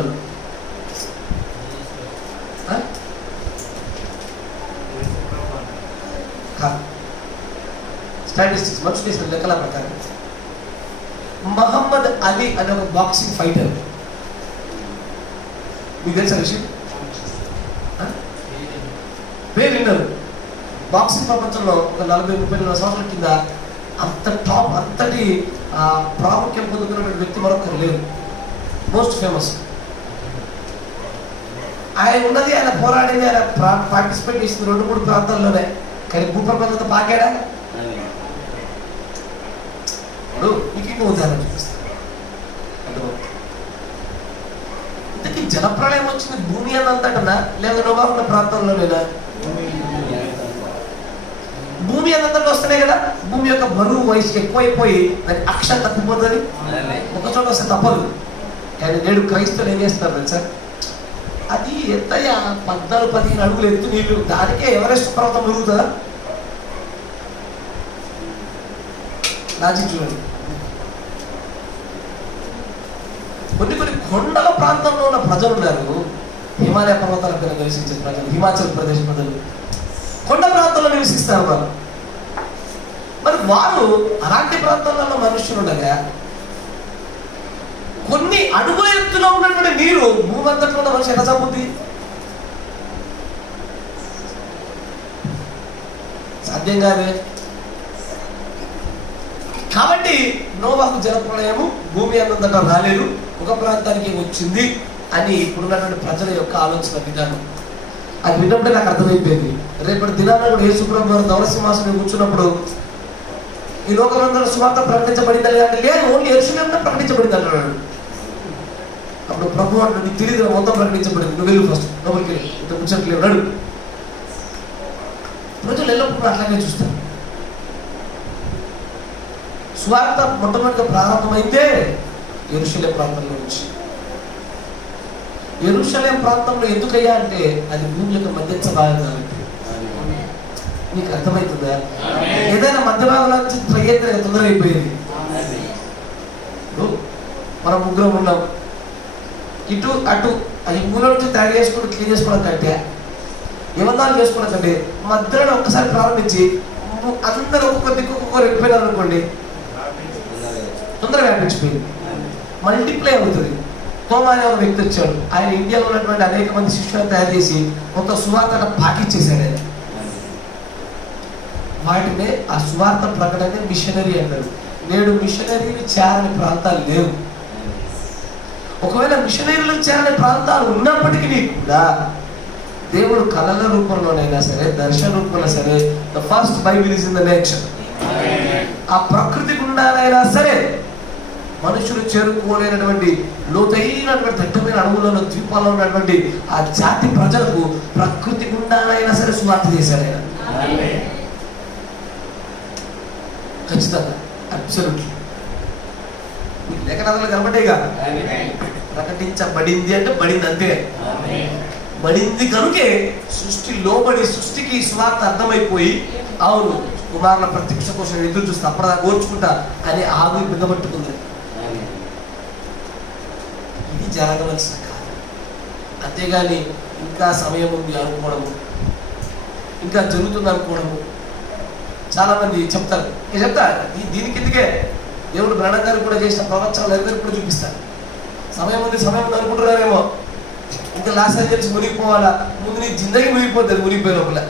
స్టాటిస్టిక్స్ మనుషులు చేసిన లెక్కల ప్రకారం మహమ్మద్ అలీ అనే ఒక బాక్సింగ్ ఫైటర్, మీకు తెలుసా విషయం? పేరు విన్నారు. బాక్సింగ్ ప్రపంచంలో ఒక 40-30 సంవత్సరాల కింద అంత టాప్, అంతటి ప్రాముఖ్యం పొందుతున్న వ్యక్తి మరొకరు లేరు. మోస్ట్ ఫేమస్ ఆయన ఉన్నది, ఆయన పోరాడింది, ఆయన పార్టిసిపేట్ చేసింది 2-3 ప్రాంతాల్లోనే. కానీ భూప్రపంచంతో పాకాడా? ఇప్పుడు మీకు ఇంకో ఉదాహరణ చూపిస్తాను. ఇంతకీ జలప్రళయం వచ్చింది భూమి అన్నంతటనా లేదా నోవా ఉన్న ప్రాంతంలోనేనా? భూమి అన్నంతటా వస్తున్నాయి కదా. భూమి యొక్క బరువు వయసు ఎక్కువైపోయి దాని అక్షరం తప్పిపోతుంది. ఒక చోట వస్తే తప్పదు. కానీ నేడు క్రైస్తవులు ఏం చేస్తారు తెలుసా, అది ఎత్తయ్యా 14-15 అడుగులు ఎత్తు నీళ్లు, దానికే ఎవరెస్ట్ పర్వతం మురుగుతుందా? లాజిక్ చూడండి. కొన్ని కొండల ప్రాంతంలో ఉన్న ప్రజలు ఉన్నారు, హిమాలయ పర్వతాల పైన నివసించే ప్రజలు, హిమాచల్ ప్రదేశ్ ప్రజలు కొండ ప్రాంతంలో నివసిస్తారు వాళ్ళు. మరి వారు అలాంటి ప్రాంతాలలో మనుషులు ఉండగా కొన్ని అడుగుల ఎత్తులో ఉన్నటువంటి నీరు భూమి అంతట్లో ఉన్న మనిషి ఎలా చంపుద్ది? సాధ్యం కాదే. కాబట్టి నోవాహు జలప్రళయము భూమి అంతటా రాలేదు, ఒక ప్రాంతానికి వచ్చింది అని ఇప్పుడున్నటువంటి ప్రజల యొక్క ఆలోచన విధానం. అది విన్నప్పుడే నాకు అర్థమైపోయింది. రేపటి దినాన కూడా యేసుప్రభు వారు ధవళసింహాసనం కూర్చున్నప్పుడు ఈ లోకమందరూ సువార్త ప్రకటించబడింది అంటే లేదు, ఓన్లీ యెరూషలేములో ప్రకటించబడింది అంటున్నాడు. అప్పుడు ప్రభు అంటే నీకు తెలియదు మొత్తం ప్రకటించబడింది, నువ్వు వెళ్ళు ఫస్ట్ లోపలికి వెళ్ళి, ఇంత ముచ్చట్లేదు నడు. ప్రజలు ఎల్లప్పుడు అట్లాగే చూస్తారు. సువార్త మొట్టమొదటిగా ప్రారంభమైతే యెరూషలేం ప్రాంతంలో నుంచి. యెరూషలేం ప్రాంతంలో ఎందుకయ్యా అంటే అది భూమి యొక్క మధ్యంత భాగం కాబట్టి. నీకు అర్థమవుతుందా? ఏదైనా మధ్య భాగంలో నుంచి ప్రయత్నం తొందరగా అయిపోయింది. మనం ముగ్గురం ఉన్నాం, ఇటు అటు ఈ మూల నుంచి తయారు చేసుకుని క్లీన్ చేసుకోవడం కంటే ఏమన్నాలు చేసుకోవడం కంటే మధ్యలో ఒక్కసారి ప్రారంభించి అందరూ ఒక్కొక్క దిక్కు ఒక్కొక్కరు వెళ్ళిపోయినారు అనుకోండి, తొందరగా వ్యాపించిపోయింది, మల్టిప్లై అవుతుంది. తోమా అనే ఒక వ్యక్తి వచ్చాడు, ఆయన ఇండియాలో ఉన్నటువంటి అనేక మంది శిష్యులను తయారు చేసి మొత్తం సువార్త పాటించేశాడు ఆయన. వాటినే ఆ సువార్త ప్రకటన మిషనరీ అంటారు. నేడు మిషనరీలు చేరని ప్రాంతాలు లేవు. ఒకవేళ మిషనరీలు చేరని ప్రాంతాలు ఉన్నప్పటికీ కూడా దేవుడు కళల రూపంలోనైనా సరే, దర్శన రూపంలో సరే, the first Bible is in the nature. ఆ ప్రకృతి గుండానైనా సరే మనుషులు చేరుకోలేనటువంటి లోతైనటువంటి దట్టమైన అడవులలో ద్వీపాల్లో ఉన్నటువంటి ఆ జాతి ప్రజలకు ప్రకృతి గుండానైనా సరే సువార్త చేశాడు ఆయన. ఖచ్చితంగా అబ్సల్యూట్లీ. మీకు లేఖనాలు కనబడేగా, ప్రకటించబడింది అంటే బడింది అంతే. బడింది కనుకే సృష్టి లోబడి సృష్టికి సువార్త అర్థమైపోయి అవును కుమారుల ప్రత్యక్ష కోసం ఎదురు చూస్తా అప్పటిదా ఓర్చుకుంటా అని ఆగు బిగబట్టుకుంది. ఇది జరగవలసిన కాదు. అంతేగాని ఇంకా సమయం ఉంది అనుకోవడము, ఇంకా జరుగుతుంది అనుకోవడము. చాలా మంది చెప్తారు, నేను చెప్తా దీనికి ఎందుకే దేవుడు బ్రహ్మ గారు కూడా చేసిన ప్రవచనాలు అందరికీ కూడా చూపిస్తారు. సమయం ఉంది అనుకుంటున్నారేమో, ఇంకా లాస్ ఏంజల్స్ మునిగిపోవాలా, ముందు నీ జిందగీ మునిగిపోతుంది మునిగిపోయే లోపల.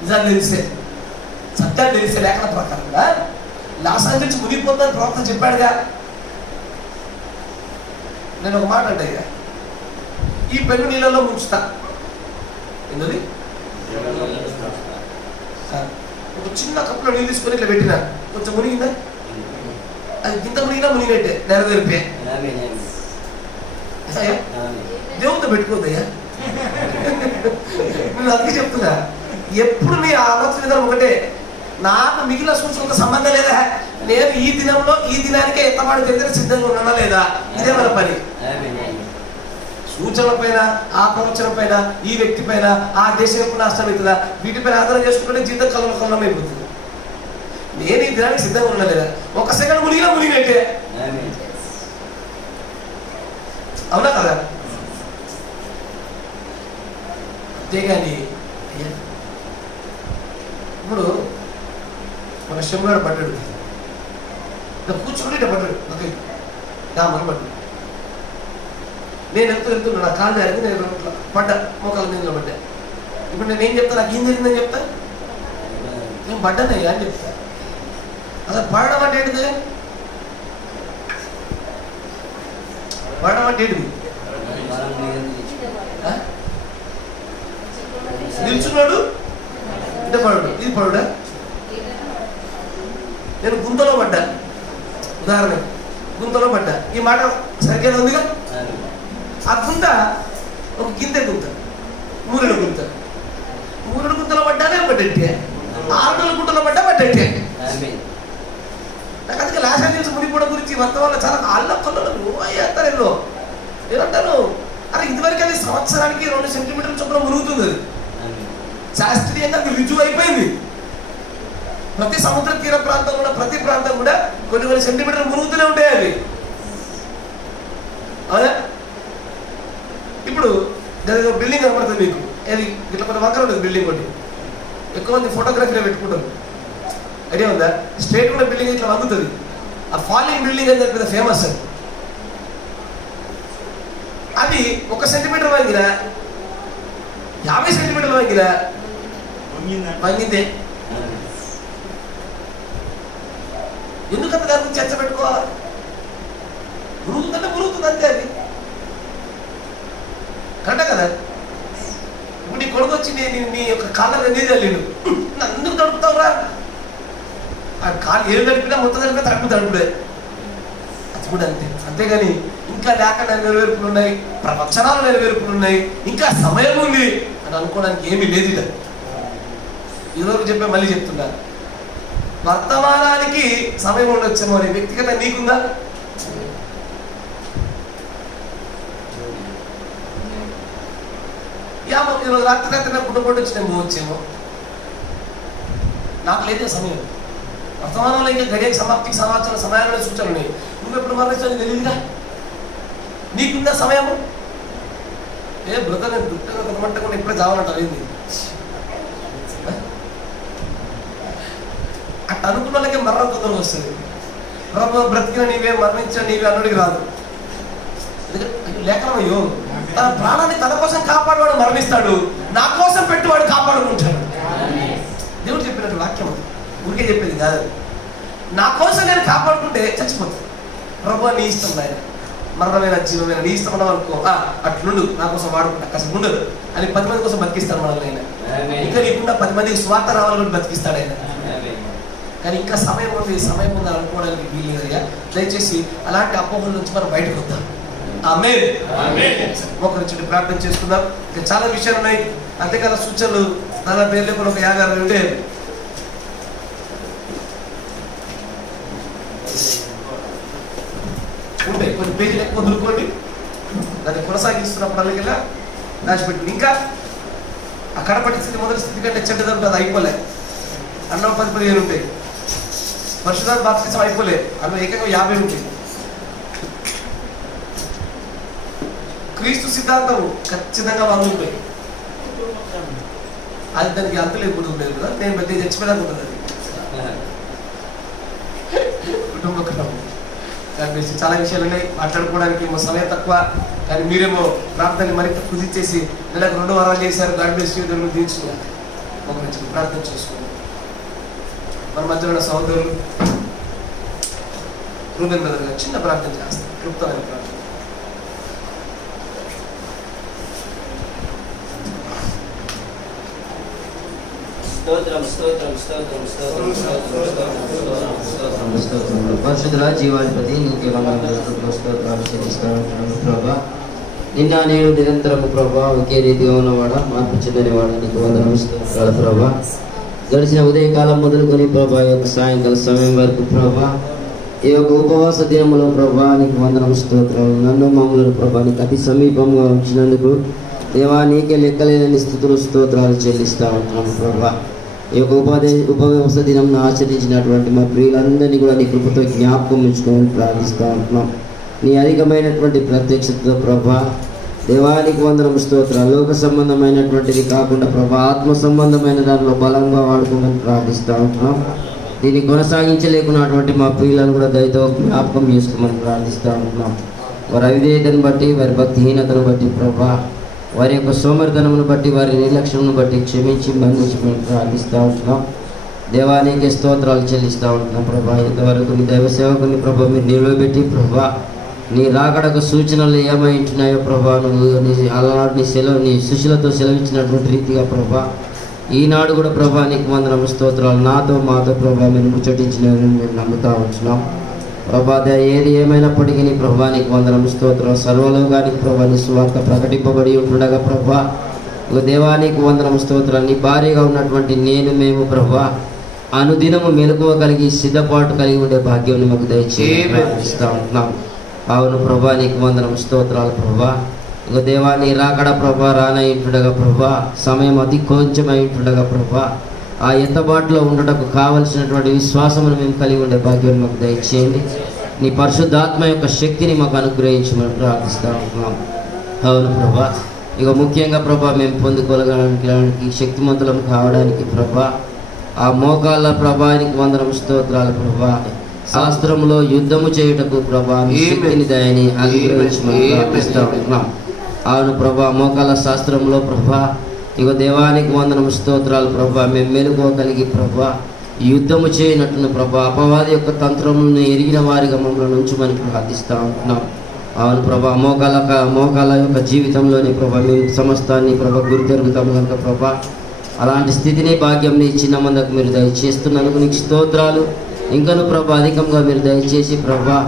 నిజాలు తెలిసే, సత్యాలు తెలిసే లేఖన ప్రకారంగా లాస్ ఏంజల్స్ మునిగిపోతుందని ప్రవక్త చెప్పాడుగా. నేను ఒక మాట అంటే ఇక ఈ పెన్ను నీళ్ళలో ముంచుతా, ఏంటది ఒక చిన్న కప్పులో నీళ్ళు తీసుకొని ఇట్లా పెట్టినా కొంచెం మునిగిందా, అది గింత మునిగినా మునిగినట్టే నెరవేరిపోయా. దేవునితో పెట్టుకోద్దయ్యా. నేను అందుకే చెప్తున్నా, ఎప్పుడు నీ ఆలోచన విధానం ఒకటే, నాకు మిగిలిన సూచనలతో సంబంధం లేదా, నేను ఈ దినంలో ఈ దినానికే ఎంతవాడు తెలిసిన సిద్ధంగా ఉన్నా లేదా, ఇదే మన పని. సూచనల పైన, ఆ ప్రవచనం పైన, ఈ వ్యక్తి పైన, ఆ దేశం నష్టం అవుతుందా, వీటిపైన ఆధారం చేసుకుంటే జీవితం కలం అయిపోతుంది. నేను ఈ దినానికి సిద్ధంగా ఉన్నా లేదా, ఒక సెకండ్ మునిగినా మునిగినట్టే. అవునా కదా? అంతేగాని ఇప్పుడు మన శంగాడు పడ్డాడు, కూర్చుంటే పడ్డాడు, నా మన పడ్డాడు, నేను వెళ్తున్నా, నా కాళ్ళు జరిగింది, నేను పడ్డా, మోకాల మీద పడ్డా. ఇప్పుడు నేను ఏం చెప్తా, నాకు ఏం జరిగిందని చెప్తా, నేను పడ్డానయ్యా అని చెప్తా. అసలు పడడం అంటే ఏంటిది? పడడం అంటే ఏంటిది? నిల్చున్నాడు అంటే పడు, ఇది పడుడా. నేను గుంతలో పడ్డా, ఉదాహరణ గుంతలో పడ్డా, ఈ మాట సరిగ్గా ఉందిగా. ఆ గుంత ఒక గింతె గుంత, మూరెడు గుంత, మూరెడు గుంతలో పడ్డానే పడ్డట్టే, 6 గుంటలో పడ్డా పడ్డట్టే. నాకు అందుకే లాస్ ఏంజల్స్ మునిగిపోవడం గురించి వర్తమానంలో చాలా అల్ల కొల్లలు వేస్తారు. ఎన్నో ఏమంటారు, అరే ఇదివరకు అది సంవత్సరానికి 2 సెంటీమీటర్ల చొప్పున మురుగుతుంది. అది శాస్త్రీయంగా అది రుజువు అయిపోయింది. ప్రతి సముద్ర తీర ప్రాంతం కూడా, ప్రతి ప్రాంతం కూడా కొన్ని సెంటీమీటర్లు మురుగుతూనే ఉంటాయి అవి. అవునా? ఇప్పుడు బిల్డింగ్ కనపడుతుంది మీకు, అది ఇట్లా కొంత వంకర ఉంటుంది బిల్డింగ్. ఒకటి ఎక్కువ మంది ఫోటోగ్రఫీలో పెట్టుకుంటారు, ఐడియా ఉందా? స్ట్రేట్ ఉన్న బిల్డింగ్ ఇట్లా వంగుతుంది. ఆ ఫాలింగ్ బిల్డింగ్ అని చెప్పి ఫేమస్. అది 1 సెంటీమీటర్ వంగినా 50 సెంటీమీటర్లు వంగినా వంగిందే. ఎందుకంత దాని గురించి చర్చ పెట్టుకోవాలి? మురుగుతుందంటే మురుగుతుంది అంతే. అది కరెక్టే కదా? ఇప్పుడు నీ కొడుకు వచ్చి నీ యొక్క కాళ్ళ నీళ్ళు చల్లిండు, అందుకు తడుపుతావురా? ఆ కాళ్ళు ఏళ్ళు తడిపినా మొత్తం తడిపినా తడుపుడే. అది కూడా అంతే. అంతేగాని ఇంకా లేకుండా నెరవేర్పులు ఉన్నాయి, ప్రవచనాలు నెరవేర్పులు ఉన్నాయి, ఇంకా సమయం ఉంది అని అనుకోవడానికి ఏమీ లేదు. ఇలా ఈరోజు చెప్పే మళ్ళీ చెప్తున్నా, వర్తమానానికి సమయం ఉండొచ్చేమో అని వ్యక్తిగత నీకుందా? ఈరోజు రాత్రి నాకు కుటుంబం వచ్చి నేను పోవచ్చేమో, నాకు లేదే సమయం. వర్తమానంలో ఇంకా గడియ సమాప్తికి సమాచారం సమయాల్లో సూచనలు ఉన్నాయి. నువ్వు ఎప్పుడు మరణించాలని తెలియదుగా, నీకుందా సమయము? ఏ బ్రదర్ నేను దుఃఖంగా కొనమంటకుండా ఇప్పుడే చావాలంటారు. ఏంది అట్ట అనుకున్న వాళ్ళకే మరణం తొందరగా వస్తుంది. ప్రభు బ్రతికిన నీవే, మరణించిన నీవే అన్నుడికి రాదు. లేఖనమయ్యో, తన ప్రాణాన్ని తన కోసం కాపాడువాడు మరణిస్తాడు, నా కోసం పెట్టువాడు కాపాడుకుంటాడు. దేవుడు చెప్పినట్టు వాక్యం అది, ఊరికే చెప్పేది కాదు. నా కోసం నేను కాపాడుకుంటే చచ్చిపోతాను. ప్రభు నీ ఇష్టం, ఆయన మరణమైన జీవమైన నీ ఇష్టం అన్నావు అనుకో, అట్లుండు, నా కోసం వాడుకుంటా, కాస్త ఉండదు అని 10 మంది కోసం బతికిస్తాడు మనల్ని ఆయన. ఇంకా నీకుండా 10 మందికి స్వార్థ రావాలని బతికిస్తాడు ఆయన. కానీ ఇంకా సమయం ఉంది, సమయం ఉంది అనుకోవడానికి వీలుగా. దయచేసి అలాంటి అపోహల నుంచి మనం బయటకు వద్దాం. ఆమేన్. ఒకరి ప్రార్థన చేసుకుందాం. ఇంకా చాలా విషయాలు ఉన్నాయి. అంతేకాదు సూచనలు తన పేర్లు కూడా ఒక 50-60 ఉంటే ఉంటాయి. కొన్ని పేజీలు ఎక్కువ వదులుకోండి, దాన్ని కొనసాగిస్తున్నప్పుడల్లా దాచిపెట్టింది. ఇంకా ఆ కడపటి స్థితి మొదటి స్థితి కంటే చెడ్డదంటే అది అయిపోలే. అన్నం 10-15 ఉంటాయి. పరిశుద్ధాత్మ బాప్తిసం అయిపోలే, అందులో ఏకంగా 50 ఉంటాయి. క్రీస్తు సిద్ధాంతం ఖచ్చితంగా 100 ఉంటాయి. అది దానికి అంతలు ఎప్పుడు ఉండేది కదా. నేను పెద్ద చచ్చిపోయేదాకా ఉంటుంది అది కుటుంబ క్రమం. దాని చాలా విషయాలు ఉన్నాయి మాట్లాడుకోవడానికి, ఏమో సమయం తక్కువ. కానీ మీరేమో ప్రార్థనని మరింత కుదిర్చేసి నెలకు 2 వారాలు చేశారు. God bless you. దేవుని దీవించుకున్నారు. ఒక మంచి ప్రార్థన చేసుకోండి. మన మధ్య ఉన్న సహోదరులు రూబెన్ బ్రదర్ గారు చిన్న ప్రార్థన చేస్తారు, క్లుప్తమైన ప్రార్థన. పరిశుద్ధుల జీవాధిపతి నీకే వందనాలు స్తోత్రాలు చెల్లిస్తాను ప్రభా. నిన్న నేడు నిరంతరము ప్రభా ఒకే రీతిగా ఉన్నవాడ, మార్పు చెందని వాడ, నీకు వందనాలు స్తోత్రాలు ప్రభా. గడిచిన ఉదయకాలం మొదలుకొని ప్రభా ఈ యొక్క సాయంకాల సమయం వరకు ప్రభా ఈ యొక్క ఉపవాస దినములో ప్రభా నీకు వందనాలు స్తోత్రాలు. నన్ను మమ్మల్ని ప్రభా నీకు అతి సమీపంగా ఉంచినందుకు దేవా నీకే లెక్కలేని స్తుతులు స్తోత్రాలు చెల్లిస్తా ఉంటున్నాను ప్రభా. ఈ యొక్క ఉపవాస దినం ఆచరించినటువంటి మా ప్రియులందరినీ కూడా నీ కృపతో జ్ఞాపకం ఉంచుకోవాలని ప్రార్థిస్తూ ఉంటున్నాం. నీ అధికమైనటువంటి ప్రత్యక్షతతో ప్రభా దేవానికి వందనము స్తోత్రాలు. లోక సంబంధమైనటువంటిది కాకుండా ప్రభా ఆత్మ సంబంధమైన దానిలో బలంగా వాడుకోమని ప్రార్థిస్తూ ఉంటున్నాం. దీన్ని కొనసాగించలేకున్నటువంటి మా ప్రియులను కూడా దయతో జ్ఞాపకం చేసుకోమని ప్రార్థిస్తూ ఉంటున్నాం. వారి అవిధేయతను బట్టి, వారి భక్తిహీనతను బట్టి ప్రభా, వారి యొక్క సోమరితనమును బట్టి, వారి నిర్లక్ష్యమును బట్టి క్షమించి బంధించమని ప్రార్థిస్తూ ఉంటున్నాం. దేవానికి స్తోత్రాలు చెల్లిస్తూ ఉంటున్నాం ప్రభా. ఇంతవరకు నీ దైవ సేవకుని ప్రభా మీరు నిలవబెట్టి ప్రభా నీ రాకడకు సూచనలు ఏమై ఉంటున్నాయో ప్రభా, నువ్వు అలనాడు నీ శిష్యులతో సెలవిచ్చినటువంటి రీతిగా ప్రభా ఈనాడు కూడా ప్రభా నీకు వందనము స్తోత్రాలు. నాతో మాతో ప్రభా మీరు ముచ్చటించినవి మేము నమ్ముతా ఉంటున్నాం ప్రభా. ఏది ఏమైనప్పటికీ నీ ప్రభా నీకు వందనము స్తోత్రాలు. సర్వలోకానికి ప్రభా నీ సువార్త ప్రకటింపబడి ఉంటుండగా ప్రభా ఒక దేవానికి వందనము స్తోత్రాలు. నీ భార్యగా ఉన్నటువంటి మేము ప్రభా అనుదినము మెలకువ కలిగి సిద్ధపాటు కలిగి ఉండే భాగ్యం మాకు దయచేస్తా ఉంటున్నాం. అవును ప్రభా, నీకు వందనం, స్తోత్రాలు ప్రభా. ఇక దేవాన్ని రాకడ ప్రభా రానయింటుండగా ప్రభా, సమయం అతి కొంచెమై ఉంటుండగా ప్రభా, ఆ ఎత్తబాటులో ఉండటకు కావలసినటువంటి విశ్వాసమును మేము కలిగి ఉండే భాగ్యం మాకు దయచేయండి. నీ పరిశుద్ధాత్మ యొక్క శక్తిని మాకు అనుగ్రహించమని ప్రార్థిస్తా ఉంటున్నాం. అవును ప్రభా, ఇక ముఖ్యంగా ప్రభా మేము పొందుకోగలడానికి శక్తిమంతులం కావడానికి ప్రభా, ఆ మోకాళ్ళ ప్రభానికి వందనం, స్తోత్రాలు ప్రభా. శాస్త్రంలో యుద్ధము చేయుటకు ప్రభా శక్తిని దయని అనుగ్రహించమని ప్రార్థిస్తా ఉంటున్నాం. అవును ప్రభా, మోకాళ్ళ శాస్త్రంలో ప్రభా ఇక దేవానికి వందనం, స్తోత్రాలు ప్రభా. మేము మెలుకోగలిగి ప్రభా యుద్ధము చేయనట్టును ప్రభా, అపవాది యొక్క తంత్రములను ఎరిగిన వారిగా మమ్మల్ని ఉంచమని ప్రార్థిస్తూ ఉంటున్నాం. అవును ప్రభా, మోకాల యొక్క జీవితంలోని ప్రభా మేము సమస్తాన్ని ప్రభా గురితెరుగుతాము కనుక ప్రభా, అలాంటి స్థితిని భాగ్యం నీ చిన్న మందకు మీరు దయచేస్తున్నందుకు నీకు స్తోత్రాలు. ఇంకను ప్రభా అధికంగా మీరు దయచేసి ప్రభా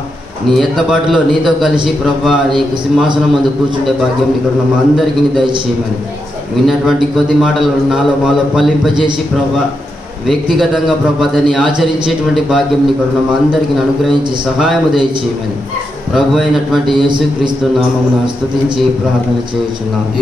నీ ఎత్తబాటులో నీతో కలిసి ప్రభా నీకు సింహాసనం ముందు కూర్చుండే భాగ్యం ఇక్కడ మా అందరికీ దయచేయమని విన్నటువంటి కొద్ది మాటలు నాలో మాలో ఫలింపజేసి ప్రభా వ్యక్తిగతంగా ప్రభా దాన్ని ఆచరించేటువంటి భాగ్యం ఇక్కడ మా అందరికీ అనుగ్రహించి సహాయము దయచేయమని ప్రభు అయినటువంటి యేసుక్రీస్తు నామమున స్తుతించి ప్రార్థన చేయుచున్నాము.